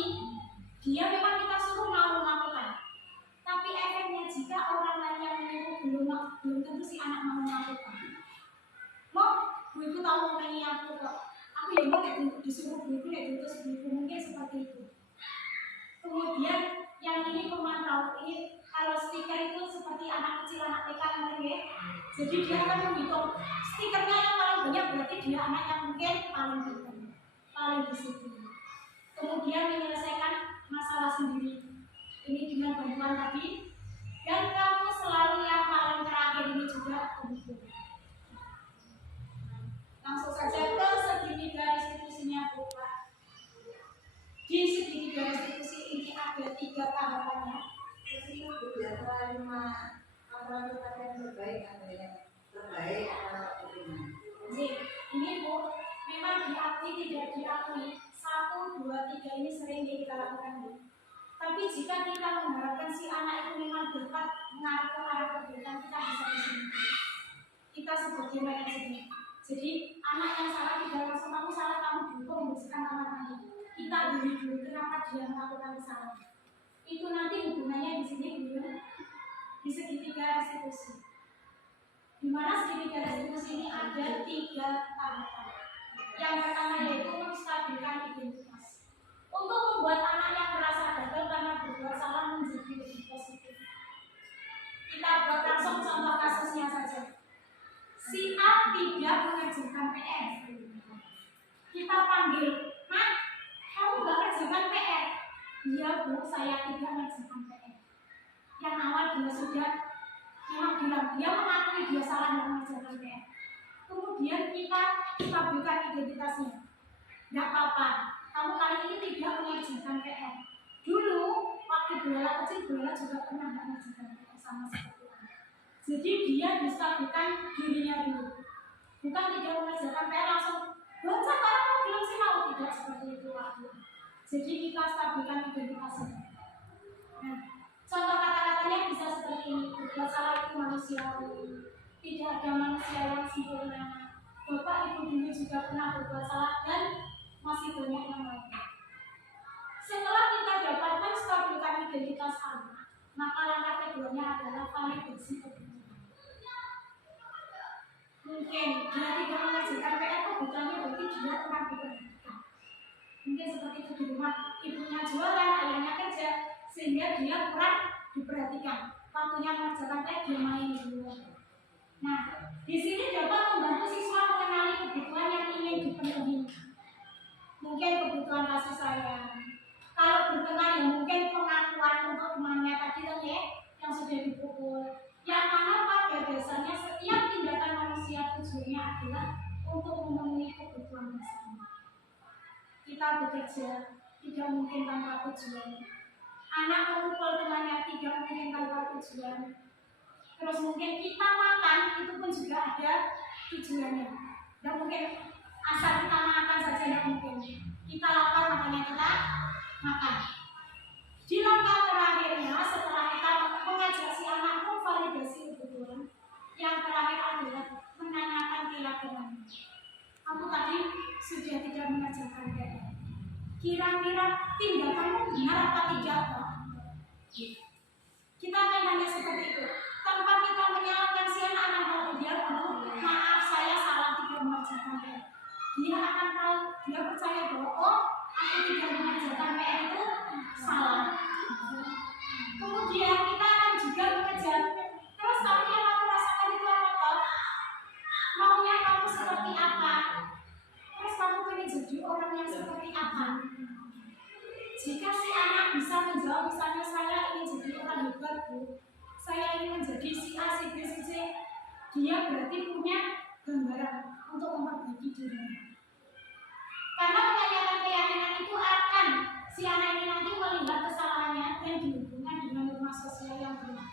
dia memang kita suruh mau melakukan. Tapi efeknya jika orang lain yang menyuruh belum tentu si anak mau melakukan. Mau, bu itu tahu mengenai aku kok. Aku ya mau disuruh bu itu ya diutus bu itu mungkin seperti itu. Kemudian yang ini pemantau ini kalau stiker itu seperti anak kecil anak TK kan ya. Jadi dia akan menghitung stikernya yang paling banyak berarti dia anak yang mungkin paling pintar. paling disiplin. Kemudian menyelesaikan masalah sendiri, ini dengan bantuan tadi. Dan kamu selalu yang paling terakhir ini juga begitu. Langsung saja ke segitiga restitusinya, Bu. Di segitiga restitusi ini ada 3 tanggapannya. Ini Bu, memang diakui tidak diakui 1, 2, 3 ini sering kita lakukan, Bu. Tapi jika kita mengharapkan si anak itu memang dekat mengarah ke arah kebaikan, kita bisa di sini. Kita sebagai manajemen. Jadi anak yang salah tidak langsung kamu salah, kamu dukung membersihkan kamar mandi. Kita beri dulu kenapa dia melakukan kesalahan. Itu nanti hubungannya di sini belum di segitiga restitusi. Di mana segitiga restitusi ini ada 3 tahapan. Yang pertama yaitu menstabilkan identitas. Untuk membuat anak yang merasa gagal karena berbuat salah menjadi lebih positif. Kita buat langsung contoh kasusnya saja. Si A tidak mengerjakan PR. Kita panggil, "Mak, kamu nggak kerjakan PR?" "Iya Bu, saya tidak mengerjakan PR." Yang awal dia sudah memang bilang, dia mengakui dia salah dan mengerjakan PR. Kemudian kita stabilkan identitasnya. Nggak apa-apa, kamu kali ini tidak mengerjakan PR. Dulu waktu Bella kecil, Bella juga pernah nggak mengerjakan PR sama seperti itu. Jadi dia distabilkan dirinya dulu. Bukan tidak mengerjakan PR langsung baca karena kamu bilang sih mau, tidak seperti itu waktu. Jadi kita stabilkan identitasnya. Nah, contoh kata-katanya bisa seperti ini. Berbuat salah itu manusiawi. Tidak ada manusia yang sempurna. Bapak ibu dulu juga pernah berbuat salah dan masih banyak yang lain. Setelah kita dapatkan stabilkan identitas anak, maka langkah keduanya adalah validasi kebutuhan. Mungkin dia tidak mengerjakan PR, kebutuhannya berarti dia kurang diperhatikan. Mungkin seperti itu di rumah, ibunya jualan, ayahnya kerja, sehingga dia kurang diperhatikan. Waktunya mengerjakan PR, dia main dulu. Nah, di sini dapat membantu siswa mengenali kebutuhan yang ingin dipenuhi. Mungkin kebutuhan kasih sayang. Kalau berkenan ya mungkin pengakuan untuk temannya tadi ya, yang sudah dipukul. Yang mana pada dasarnya setiap tindakan manusia tujuannya adalah untuk memenuhi kebutuhan bersama. Kita bekerja tidak mungkin tanpa tujuan. Anak memukul temannya tidak mungkin tanpa tujuan. Terus mungkin kita makan itu pun juga ada tujuannya. Dan mungkin asal kita makan saja tidak mungkin. Kita lapar makanya kita makan. Di langkah terakhirnya setelah kita mengajak si anak memvalidasi kebutuhan, yang terakhir adalah menanyakan keyakinannya. Kamu tadi sudah tidak mengajarkan PR. Kira-kira tindakanmu benar apa tidak, Pak? Kita akan nanya seperti itu. Tanpa kita menyalahkan si anak kalau dia tahu, maaf saya salah tidak mengajarkan PR. Dia akan tahu, dia percaya bahwa oh, aku tidak mengajarkan PR itu salah. Kemudian kita akan juga mengejar. Terus kamu yang kamu rasakan itu apa toh? Maunya kamu seperti apa? Terus kamu ingin jadi orang yang seperti apa? Jika si anak bisa menjawab, misalnya saya ingin jadi orang hebat Bu, saya ingin menjadi si A, si B, si C, dia berarti punya gambaran untuk memperbaiki dirinya. Karena menanyakan keyakinan itu akan si anak ini nanti melihat kesalahannya dan dihubungkan dengan norma sosial yang benar.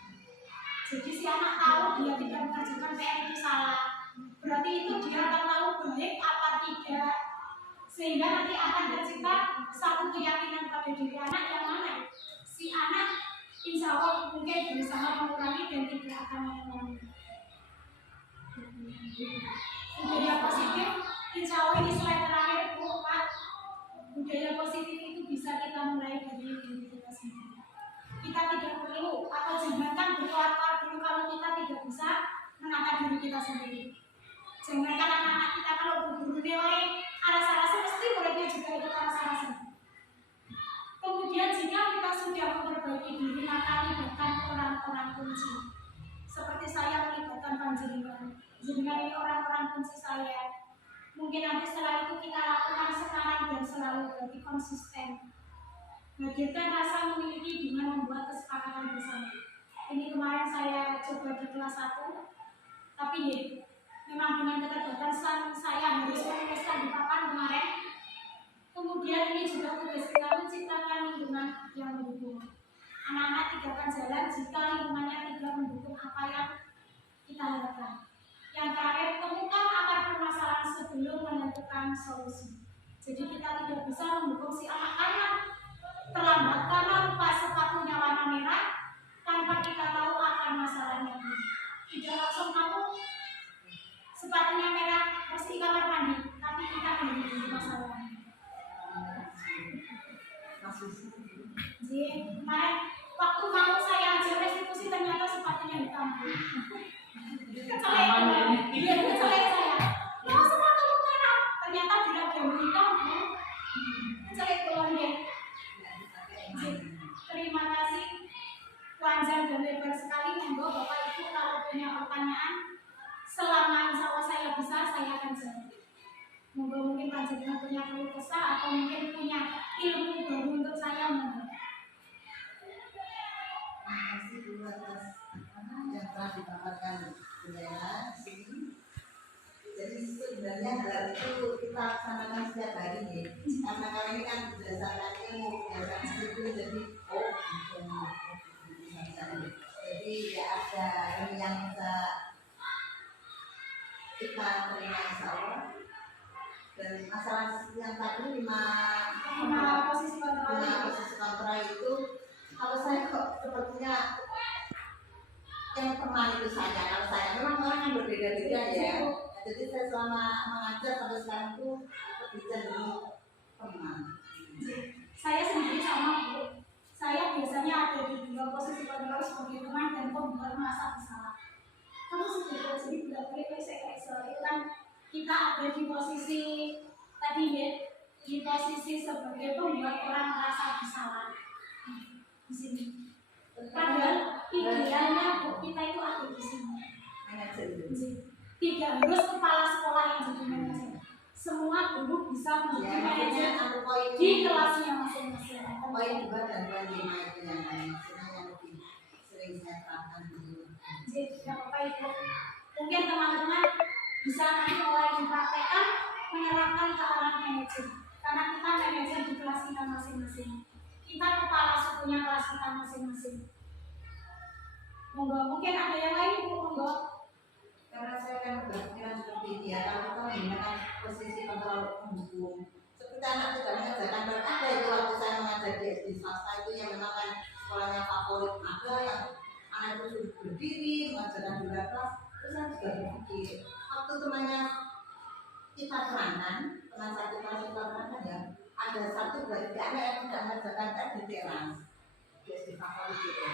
Jadi si anak tahu dia tidak mengerjakan PR itu salah. Berarti itu dia akan tahu baik apa tidak. Sehingga nanti akan tercipta satu keyakinan pada diri anak yang mana si anak insya Allah mungkin berusaha mengurangi dan tidak akan mengurangi. Budaya positif, insya Allah ini slide terakhir Bu, Pak. Budaya positif itu bisa kita mulai dari diri kita sendiri. Kita tidak perlu atau jangankan berkeluar dulu kalau kita tidak bisa menata diri kita sendiri. Jangankan anak-anak kita kalau berburu nilai rasa-rasa mesti muridnya juga ikut rasa-rasa. Kemudian jika kita sudah memperbaiki diri, maka libatkan orang-orang kunci. Seperti saya melibatkan panjenengan. Jenengan ini orang-orang kunci saya. Mungkin nanti setelah itu kita lakukan sekarang dan berarti konsisten. Hadirkan rasa memiliki dengan membuat kesepakatan bersama. Ini kemarin saya coba di kelas 1, tapi ya, memang dengan keterbatasan saya harus menuliskan di papan kemarin. Kemudian ini juga tugas kita menciptakan lingkungan yang mendukung. Anak-anak tinggalkan jalan jika lingkungannya tidak mendukung apa yang kita harapkan. Yang terakhir, temukan akar permasalahan sebelum menentukan solusi. Jadi kita tidak bisa mendukung si anak karena terlambat karena lupa sepatunya warna merah tanpa kita tahu akar masalahnya. Tidak langsung tahu sepatunya merah pasti di kamar mandi, tapi kita menjadi masalahnya. Jadi kemarin waktu mau saya ajar restitusi ternyata sepatunya hitam. Kecelek saya. Ya sepatu merah ternyata tidak ada hitam. Kecelek keluarnya. Terima kasih. Panjang dan lebar sekali. Monggo Bapak Ibu kalau punya pertanyaan selama insya Allah saya bisa, saya akan jawab. Monggo mungkin panjenengan punya keluh kesah atau mungkin punya ilmu baru untuk saya. Monggo. Terima kasih Bu atas yang telah dipaparkan Bunda di sini. Jadi sebenarnya gelar itu kita laksanakan setiap hari ya. Karena kali ini kan berdasarkan ilmu, berdasarkan itu jadi jadi ya ada ini yang bisa kita terima insya Allah. Dan masalah yang tadi lima posisi kontra itu kalau saya kok sepertinya yang teman itu saya, kalau saya memang orang yang berbeda-beda ya. Jadi saya selama mengajar sampai sekarang itu lebih cenderung teman. Saya sendiri sama Bu. Saya biasanya ada di dua posisi kontrol sebagai teman dan pembuat merasa bersalah. Kamu sebenarnya jadi bolak-balik saya kayak itu kan kita ada di posisi tadi ya, di posisi sebagai pembuat orang merasa bersalah. Di sini. Padahal idealnya Bu kita itu ada di sini. Tidak harus kepala sekolah yang jadi manajer. Semua guru bisa menjadi manajer di kelasnya masing-masing. Poin 2 dan poin 5 itu yang lebih sering saya terapkan dulu. Jadi tidak apa-apa itu. Mungkin teman-teman bisa nanti mulai dipraktekkan menerapkan ke arah manajer. Karena kita manajer di kelas kita masing-masing. Kita kepala sukunya kelas kita masing-masing. Monggo, mungkin ada yang lain Bu, monggo. Karena saya kan berpikiran seperti ini ya, kalau kita menggunakan posisi kontrol hukum seperti anak tidak mengajarkan ada itu waktu saya mengajar di SD swasta itu yang memang kan sekolahnya favorit ada yang anak itu sudah berdiri mengajarkan di luar kelas, terus saya juga berpikir waktu temannya kita terangkan teman satu kelas kita terangkan ya ada satu dari anak yang tidak mengajarkan di teras di SD favorit itu.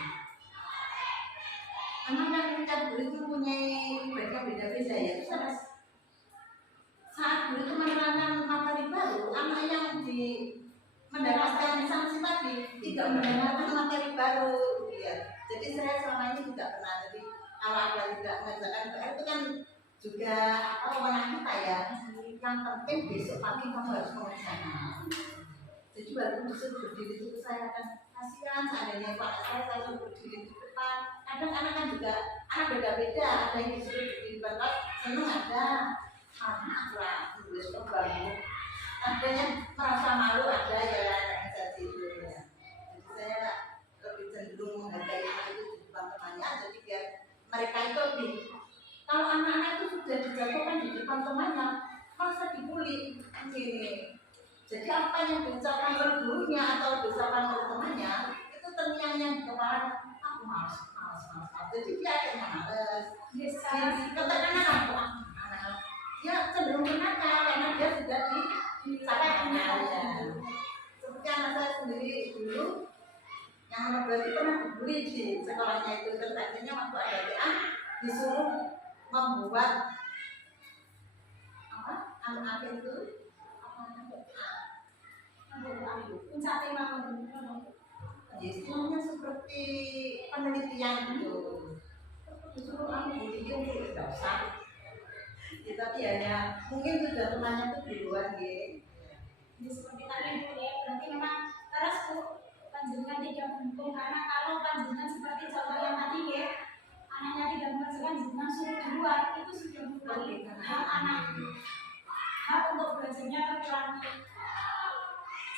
Memang kan kita guru itu mempunyai mereka beda-beda ya. Terus ada saat guru itu menerangkan materi baru, anak yang mendapatkan sanksi tadi tidak mendapatkan materi baru, ya. Jadi saya selama ini tidak pernah. Jadi kalau ada tidak mengerjakan PR itu kan juga wewenang kita ya. Yang penting besok pagi kamu harus mengerjakan. Jadi walaupun disuruh berdiri itu saya akan kasihan seandainya Pak saya suruh berdiri di depan. Kadang anak kan juga anak beda-beda, ada yang disuruh berdiri di depan, senang ada, anak tulis bangun, ada yang merasa malu ada ya seperti itu ya. Jadi saya lebih cenderung menghargai itu di depan temannya, jadi biar mereka itu lebih. Kalau anak-anak itu sudah dijatuhkan di depan temannya, masa dibully ini. Jadi apa yang diucapkan oleh gurunya atau diucapkan oleh temannya itu terngiang-ngiang di kepala, aku malas. Jadi dia akhirnya males. Katakanlah anak dia cenderung menakal karena dia sudah dicapainya ya. Seperti anak saya sendiri dulu yang berarti pernah dibully di sekolahnya itu, terus akhirnya waktu ada TA disuruh membuat apa anak itu istilahnya seperti penelitian gitu. Disuruh bikin tidak usah. Ya, tapi hanya mungkin sudah temannya itu di luar gitu. Jadi seperti tadi Bu ya, berarti memang terus Bu panjenengan tidak mendukung, karena kalau panjenengan seperti contoh yang tadi ya, anaknya tidak mengerjakan jenengan suruh di luar, itu sudah mengurangi hak anak, hak untuk belajarnya terkurangi.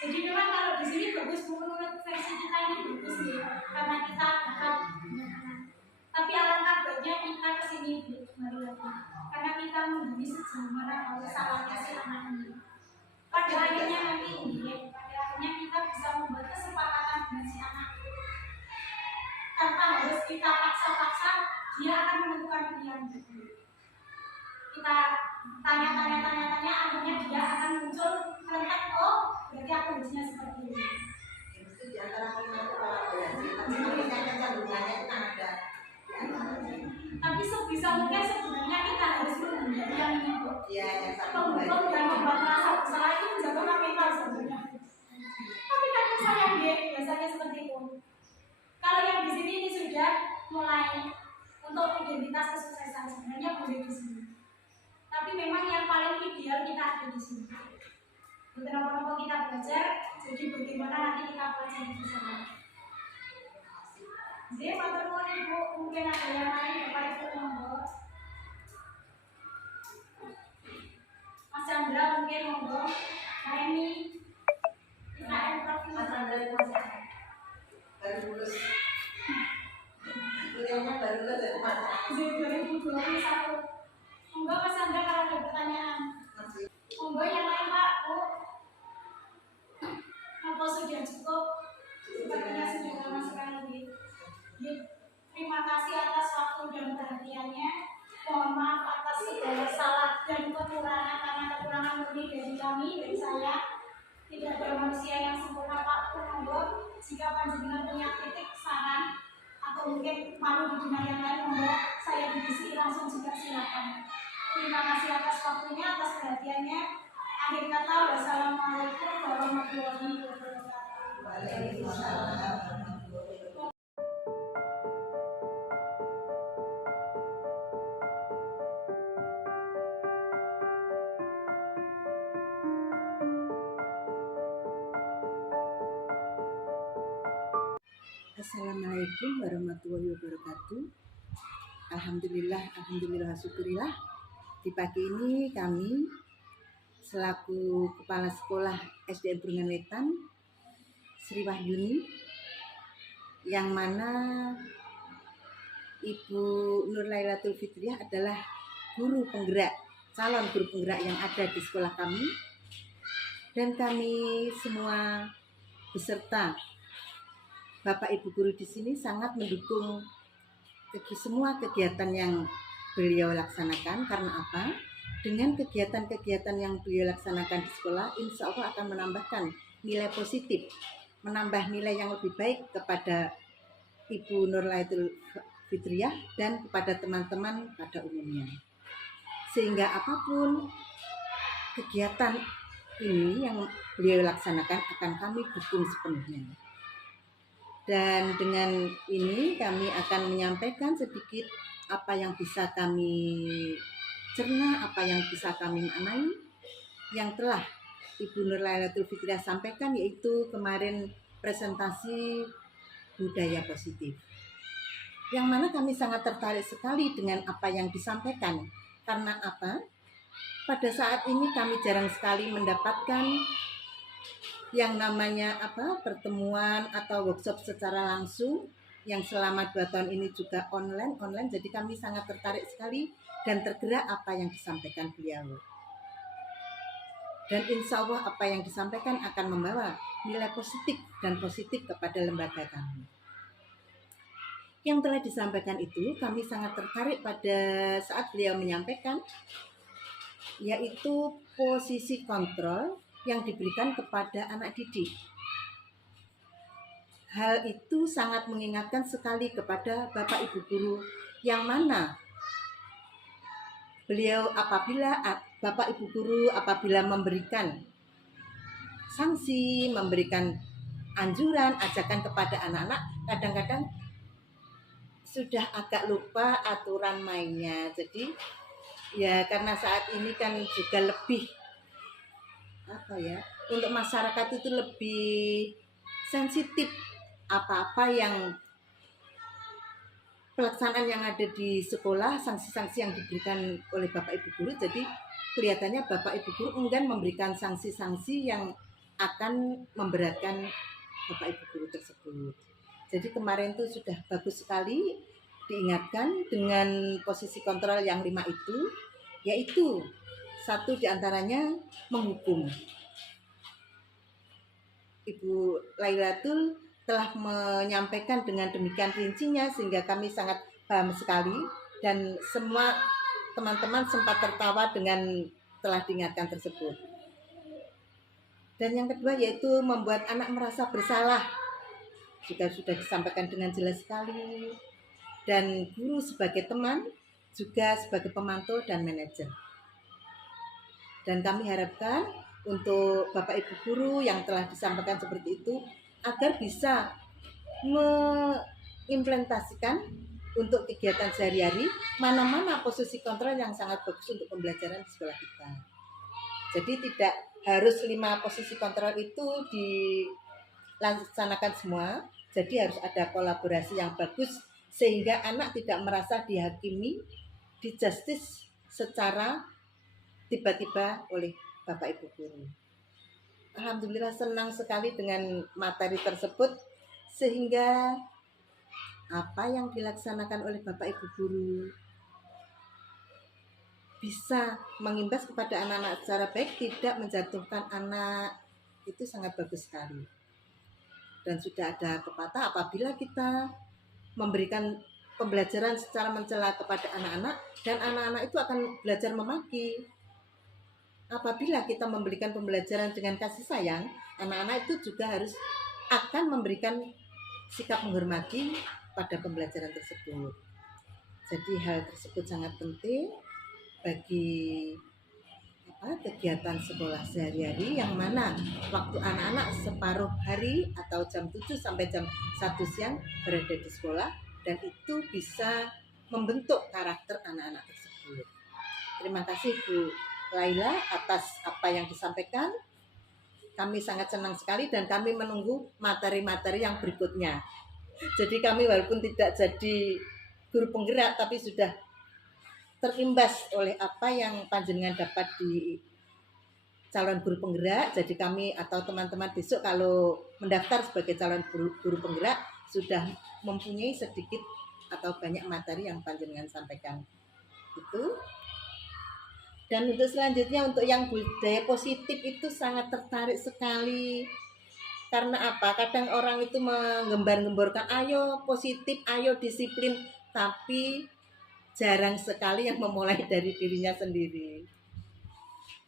Jadi memang kalau di sini bagus Bu, menurut versi kita ini bagus ya, karena kita akan tapi alangkah baiknya kita kesini Bu, kembali lagi, karena kita menghuni sejauh mana kalau salahnya si anak ini. Pada akhirnya nanti ini ya, pada akhirnya kita bisa membuat kesepakatan dengan si anak tanpa harus kita paksa-paksa, dia akan menentukan pilihan. Kita tanya-tanya, akhirnya dia akan muncul rentak, oh berarti aku harusnya seperti ini. Itu di antara kita itu kalau belajar, tapi makanya kecenderungannya itu kan ada. Tapi sebisa mungkin sebenarnya kita harus menghindari yang ini Bu. Iya, yang satu Pembunuh dan membuat merasa bersalah itu menjatuhkan mental sebenarnya. Tapi kadang sayang dia biasanya seperti itu. Kalau yang di sini ini sudah mulai untuk identitas kesuksesan sebenarnya boleh di sini. Tapi memang yang paling ideal kita ada di sini. Beberapa kita belajar, jadi bagaimana nanti kita pelajari bersama. Jadi matur nuwun Ibu, mungkin ada yang lain Bapak Ibu monggo. Mas Chandra mungkin monggo. Nah ini kita profil Mas Andra itu baru lulus. Kuliahnya baru lulus dari mana? 2021. Monggo Mas Chandra kalau ada pertanyaan. Masih. Monggo yang lain Pak, Bu. Apa sudah cukup? Sepertinya sudah lama sekali. Terima kasih atas waktu dan perhatiannya. Mohon maaf atas segala salah dan kekurangan, karena kekurangan murni dari kami, dari saya. Tidak ada manusia yang sempurna Pak. Monggo jika panjenengan punya kritik, saran, atau mungkin malu di dunia yang lain, monggo saya divisi langsung juga silakan. Terima kasih atas waktunya, atas perhatiannya. Akhir kata, wassalamualaikum warahmatullahi wabarakatuh. Waalaikumsalam. Assalamualaikum warahmatullahi wabarakatuh. Alhamdulillah, syukurillah. Di pagi ini kami selaku Kepala Sekolah SDN Brungan Wetan Sri Wahyuni, yang mana Ibu Nur Lailatul Fitriah adalah guru penggerak, calon guru penggerak yang ada di sekolah kami, dan kami semua beserta Bapak Ibu guru di sini sangat mendukung semua kegiatan yang beliau laksanakan. Karena apa? Dengan kegiatan-kegiatan yang beliau laksanakan di sekolah, insya Allah akan menambahkan nilai positif, menambah nilai yang lebih baik kepada Ibu Nur Lailatul Fitriah dan kepada teman-teman pada umumnya. Sehingga apapun kegiatan ini yang beliau laksanakan akan kami dukung sepenuhnya. Dan dengan ini kami akan menyampaikan sedikit apa yang bisa kami cerna, apa yang bisa kami maknai yang telah Ibu Nur Lailatul Fitriah sampaikan, yaitu kemarin presentasi budaya positif. Yang mana kami sangat tertarik sekali dengan apa yang disampaikan. Karena apa? Pada saat ini kami jarang sekali mendapatkan yang namanya pertemuan atau workshop secara langsung, yang selama 2 tahun ini juga online. Jadi kami sangat tertarik sekali dan tergerak apa yang disampaikan beliau. Dan insya Allah apa yang disampaikan akan membawa nilai positif dan positif kepada lembaga kami. Yang telah disampaikan itu kami sangat tertarik pada saat beliau menyampaikan, yaitu posisi kontrol yang diberikan kepada anak didik. Hal itu sangat mengingatkan sekali kepada Bapak Ibu guru, yang mana beliau Bapak Ibu guru apabila memberikan sanksi, memberikan anjuran, ajakan kepada anak-anak, kadang-kadang sudah agak lupa aturan mainnya. Jadi ya karena saat ini kan juga lebih untuk masyarakat itu lebih sensitif apa-apa yang pelaksanaan yang ada di sekolah, sanksi-sanksi yang diberikan oleh Bapak Ibu guru. Jadi kelihatannya Bapak Ibu guru enggan memberikan sanksi-sanksi yang akan memberatkan Bapak Ibu guru tersebut. Jadi kemarin itu sudah bagus sekali diingatkan dengan posisi kontrol yang 5 itu, yaitu satu diantaranya menghukum. Ibu Lailatul telah menyampaikan dengan demikian rincinya sehingga kami sangat paham sekali dan semua teman-teman sempat tertawa dengan telah diingatkan tersebut. Dan yang kedua yaitu membuat anak merasa bersalah, juga sudah disampaikan dengan jelas sekali, dan guru sebagai teman juga sebagai pemantau dan manajer. Dan kami harapkan untuk Bapak Ibu guru yang telah disampaikan seperti itu agar bisa mengimplementasikan untuk kegiatan sehari-hari mana-mana posisi kontrol yang sangat bagus untuk pembelajaran di sekolah kita. Jadi tidak harus 5 posisi kontrol itu dilaksanakan semua, jadi harus ada kolaborasi yang bagus sehingga anak tidak merasa dihakimi, di-justice secara tiba-tiba oleh Bapak Ibu guru. Alhamdulillah senang sekali dengan materi tersebut sehingga apa yang dilaksanakan oleh Bapak Ibu guru bisa mengimbas kepada anak-anak secara baik, tidak menjatuhkan anak, itu sangat bagus sekali. Dan sudah ada pepatah, apabila kita memberikan pembelajaran secara mencela kepada anak-anak dan anak-anak itu akan belajar memaki. Apabila kita memberikan pembelajaran dengan kasih sayang, anak-anak itu juga harus akan memberikan sikap menghormati pada pembelajaran tersebut. Jadi hal tersebut sangat penting bagi kegiatan sekolah sehari-hari, yang mana waktu anak-anak separuh hari atau jam 7 sampai jam 1 siang berada di sekolah, dan itu bisa membentuk karakter anak-anak tersebut. Terima kasih Bu Laila atas apa yang disampaikan. Kami sangat senang sekali dan kami menunggu materi-materi yang berikutnya. Jadi kami walaupun tidak jadi guru penggerak tapi sudah terimbas oleh apa yang panjenengan dapat di calon guru penggerak. Jadi kami atau teman-teman besok kalau mendaftar sebagai calon guru penggerak sudah mempunyai sedikit atau banyak materi yang panjenengan sampaikan. Itu. Dan untuk selanjutnya untuk yang budaya positif itu sangat tertarik sekali. Karena apa? Kadang orang itu menggembar-gemborkan ayo positif, ayo disiplin, tapi jarang sekali yang memulai dari dirinya sendiri.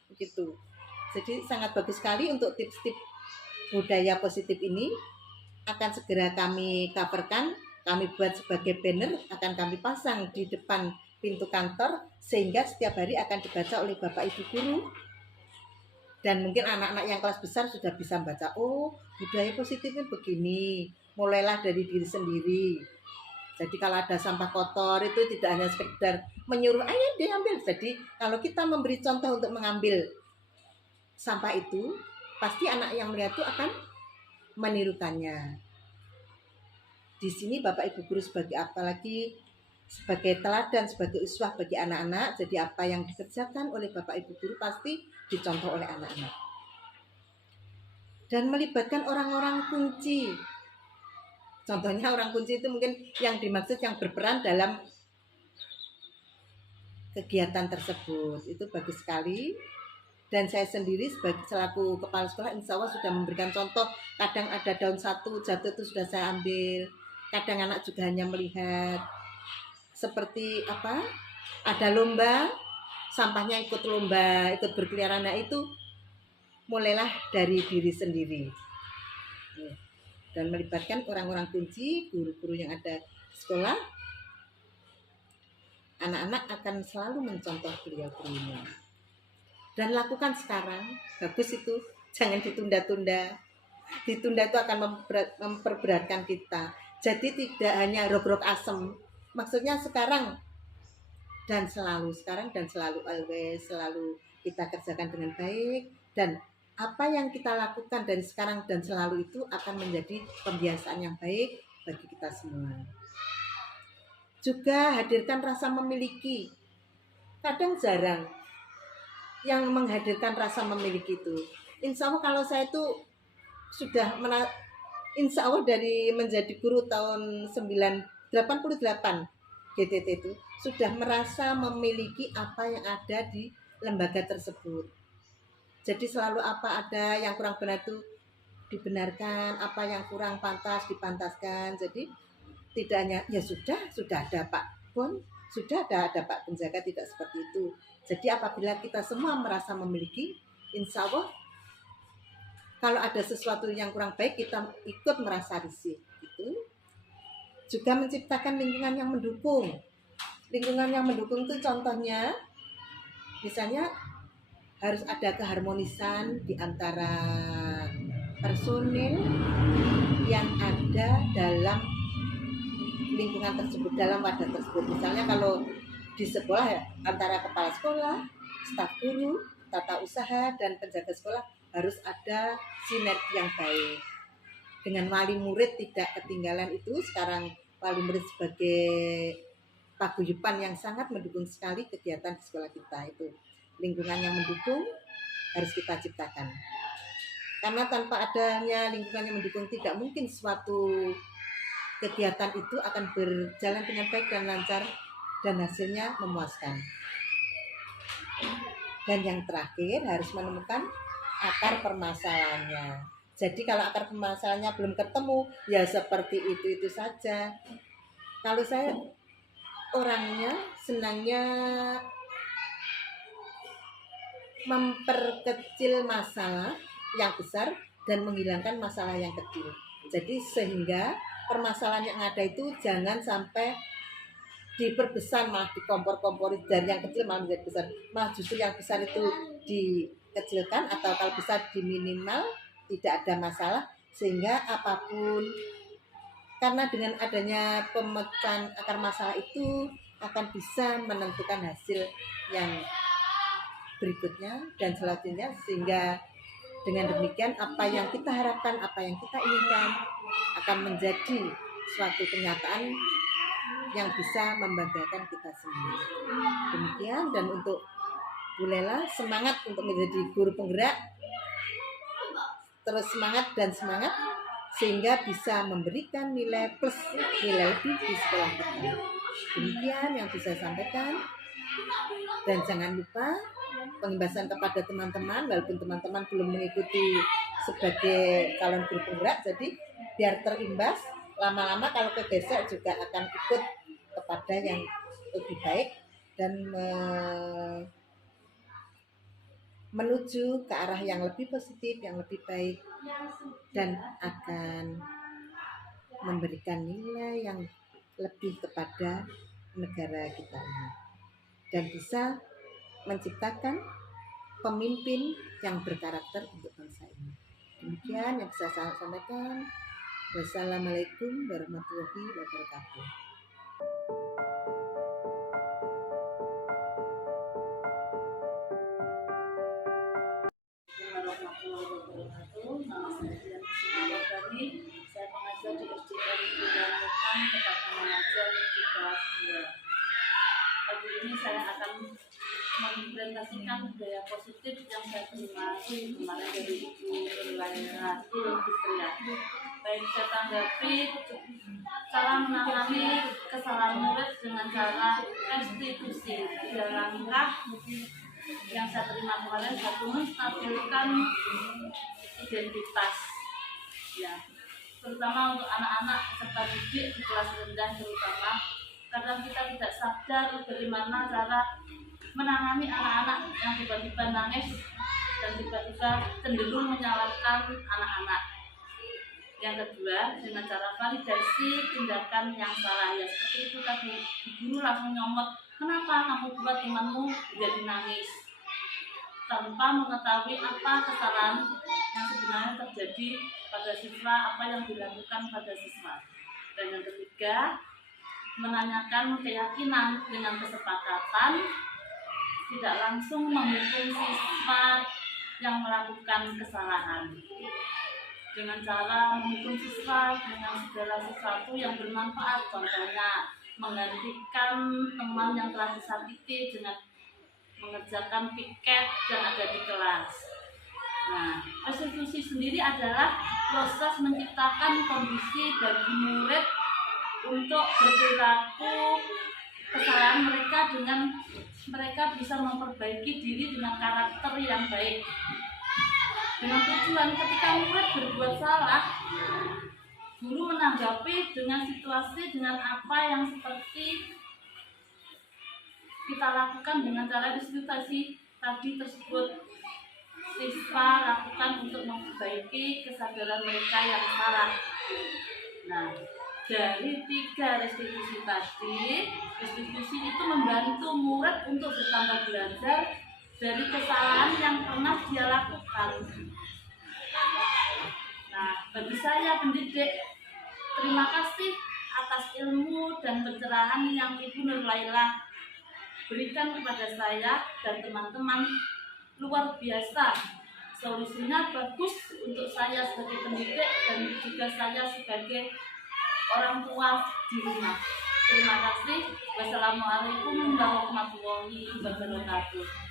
Begitu. Jadi sangat bagus sekali untuk tips-tips budaya positif ini akan segera kami coverkan, kami buat sebagai banner, akan kami pasang di depan pintu kantor sehingga setiap hari akan dibaca oleh Bapak Ibu guru. Dan mungkin anak-anak yang kelas besar sudah bisa membaca, oh budaya positifnya begini, mulailah dari diri sendiri. Jadi kalau ada sampah kotor itu tidak hanya sekedar menyuruh ayo diambil. Jadi kalau kita memberi contoh untuk mengambil sampah itu, pasti anak yang melihat itu akan menirukannya. Di sini Bapak Ibu guru sebagai apalagi sebagai teladan, sebagai uswah bagi anak-anak. Jadi apa yang dikerjakan oleh Bapak Ibu guru pasti dicontoh oleh anak-anak. Dan melibatkan orang-orang kunci. Contohnya orang kunci itu mungkin yang dimaksud yang berperan dalam kegiatan tersebut. Itu bagus sekali. Dan saya sendiri sebagai selaku kepala sekolah insya Allah sudah memberikan contoh. Kadang ada daun satu jatuh itu sudah saya ambil. Kadang anak juga hanya melihat. Seperti apa? Ada lomba, sampahnya ikut lomba, ikut berkeliaran. Nah itu mulailah dari diri sendiri. Dan melibatkan orang-orang kunci, guru-guru yang ada di sekolah. Anak-anak akan selalu mencontoh beliau-beliaunya. Dan lakukan sekarang, bagus itu, jangan ditunda-tunda. Ditunda itu akan memperberatkan kita. Jadi tidak hanya rok-rok asem. Maksudnya sekarang dan selalu, always, selalu kita kerjakan dengan baik. Dan apa yang kita lakukan dari sekarang dan selalu itu akan menjadi pembiasaan yang baik bagi kita semua. Juga hadirkan rasa memiliki. Kadang jarang yang menghadirkan rasa memiliki itu. Insya Allah kalau saya itu sudah insya Allah dari menjadi guru tahun 88 GTT itu sudah merasa memiliki apa yang ada di lembaga tersebut. Jadi selalu apa ada yang kurang benar itu dibenarkan, apa yang kurang pantas dipantaskan. Jadi tidak hanya ya sudah ada Pak Bon, sudah ada Pak penjaga, tidak seperti itu. Jadi apabila kita semua merasa memiliki, insya Allah kalau ada sesuatu yang kurang baik kita ikut merasa risih. Gitu. Juga menciptakan lingkungan yang mendukung. Lingkungan yang mendukung itu contohnya misalnya harus ada keharmonisan di antara personil yang ada dalam lingkungan tersebut, dalam wadah tersebut. Misalnya kalau di sekolah ya, antara kepala sekolah, staf guru, tata usaha, dan penjaga sekolah harus ada sinergi yang baik. Dengan wali murid tidak ketinggalan itu, sekarang wali murid sebagai paguyuban yang sangat mendukung sekali kegiatan di sekolah kita itu. Lingkungan yang mendukung harus kita ciptakan. Karena tanpa adanya lingkungan yang mendukung tidak mungkin suatu kegiatan itu akan berjalan dengan baik dan lancar dan hasilnya memuaskan. Dan yang terakhir harus menemukan akar permasalahannya. Jadi kalau akar permasalahannya belum ketemu, ya seperti itu saja. Kalau saya orangnya senangnya memperkecil masalah yang besar dan menghilangkan masalah yang kecil. Jadi sehingga permasalahan yang ada itu jangan sampai diperbesar, malah dikompor-kompori, dari yang kecil malah menjadi besar. Malah justru yang besar itu dikecilkan atau kalau bisa diminimal, tidak ada masalah, sehingga apapun, karena dengan adanya pemecahan akar masalah itu akan bisa menentukan hasil yang berikutnya dan selanjutnya, sehingga dengan demikian apa yang kita harapkan, apa yang kita inginkan akan menjadi suatu kenyataan yang bisa membanggakan kita semua. Demikian, dan untuk Bu Lela semangat untuk menjadi guru penggerak, terus semangat dan semangat sehingga bisa memberikan nilai plus, nilai lebih di sekolah kita. Demikian yang bisa saya sampaikan, dan jangan lupa pengimbasan kepada teman-teman, walaupun teman-teman belum mengikuti sebagai calon guru penggerak, jadi biar terimbas, lama-lama kalau kegeser juga akan ikut kepada yang lebih baik dan menuju ke arah yang lebih positif, yang lebih baik, dan akan memberikan nilai yang lebih kepada negara kita ini dan bisa menciptakan pemimpin yang berkarakter untuk bangsa ini. Demikian yang bisa saya sampaikan. Wassalamualaikum warahmatullahi wabarakatuh. Nama saya Dian Kusuma Wardani. Saya pengajar di SDN Bidang Tepatnya Mengajar di kelas 2. Pagi ini saya akan mengimplementasikan budaya positif yang saya terima kemarin dari Ibu Laila Fitria. Baik, saya tanggapi cara menangani kesalahan murid dengan cara restitusi. Tiga langkah yang saya terima kemarin, satu, menstabilkan identitas, ya, terutama untuk anak-anak peserta didik di kelas rendah, terutama kadang kita tidak sadar bagaimana cara menangani anak-anak yang tiba-tiba nangis dan tiba-tiba cenderung menyalahkan anak-anak. Yang kedua, dengan cara validasi tindakan yang salah, ya seperti itu tadi, guru langsung nyomot, kenapa kamu buat temanmu jadi nangis, tanpa mengetahui apa kesalahan yang sebenarnya terjadi pada siswa, apa yang dilakukan pada siswa. Dan yang ketiga, menanyakan keyakinan dengan kesepakatan, tidak langsung menghukum siswa yang melakukan kesalahan dengan cara menghukum siswa dengan segala sesuatu yang bermanfaat, contohnya menggantikan teman yang telah disakiti dengan mengerjakan piket yang ada di kelas. Nah, restitusi sendiri adalah proses menciptakan kondisi bagi murid untuk berperilaku kesalahan mereka dengan mereka bisa memperbaiki diri dengan karakter yang baik. Dengan tujuan ketika murid berbuat salah, guru menanggapi dengan situasi dengan apa yang seperti kita lakukan dengan cara diskusi tadi tersebut. Siswa lakukan untuk memperbaiki kesadaran mereka yang salah. Nah, dari 3 restitusi tadi, restitusi itu membantu murid untuk bertambah belajar dari kesalahan yang pernah dia lakukan. Nah, bagi saya pendidik, terima kasih atas ilmu dan pencerahan yang Ibu Nur Laila berikan kepada saya dan teman-teman. Luar biasa, solusinya bagus untuk saya sebagai pendidik dan juga saya sebagai orang tua di rumah. Terima kasih. Wassalamualaikum warahmatullahi wabarakatuh.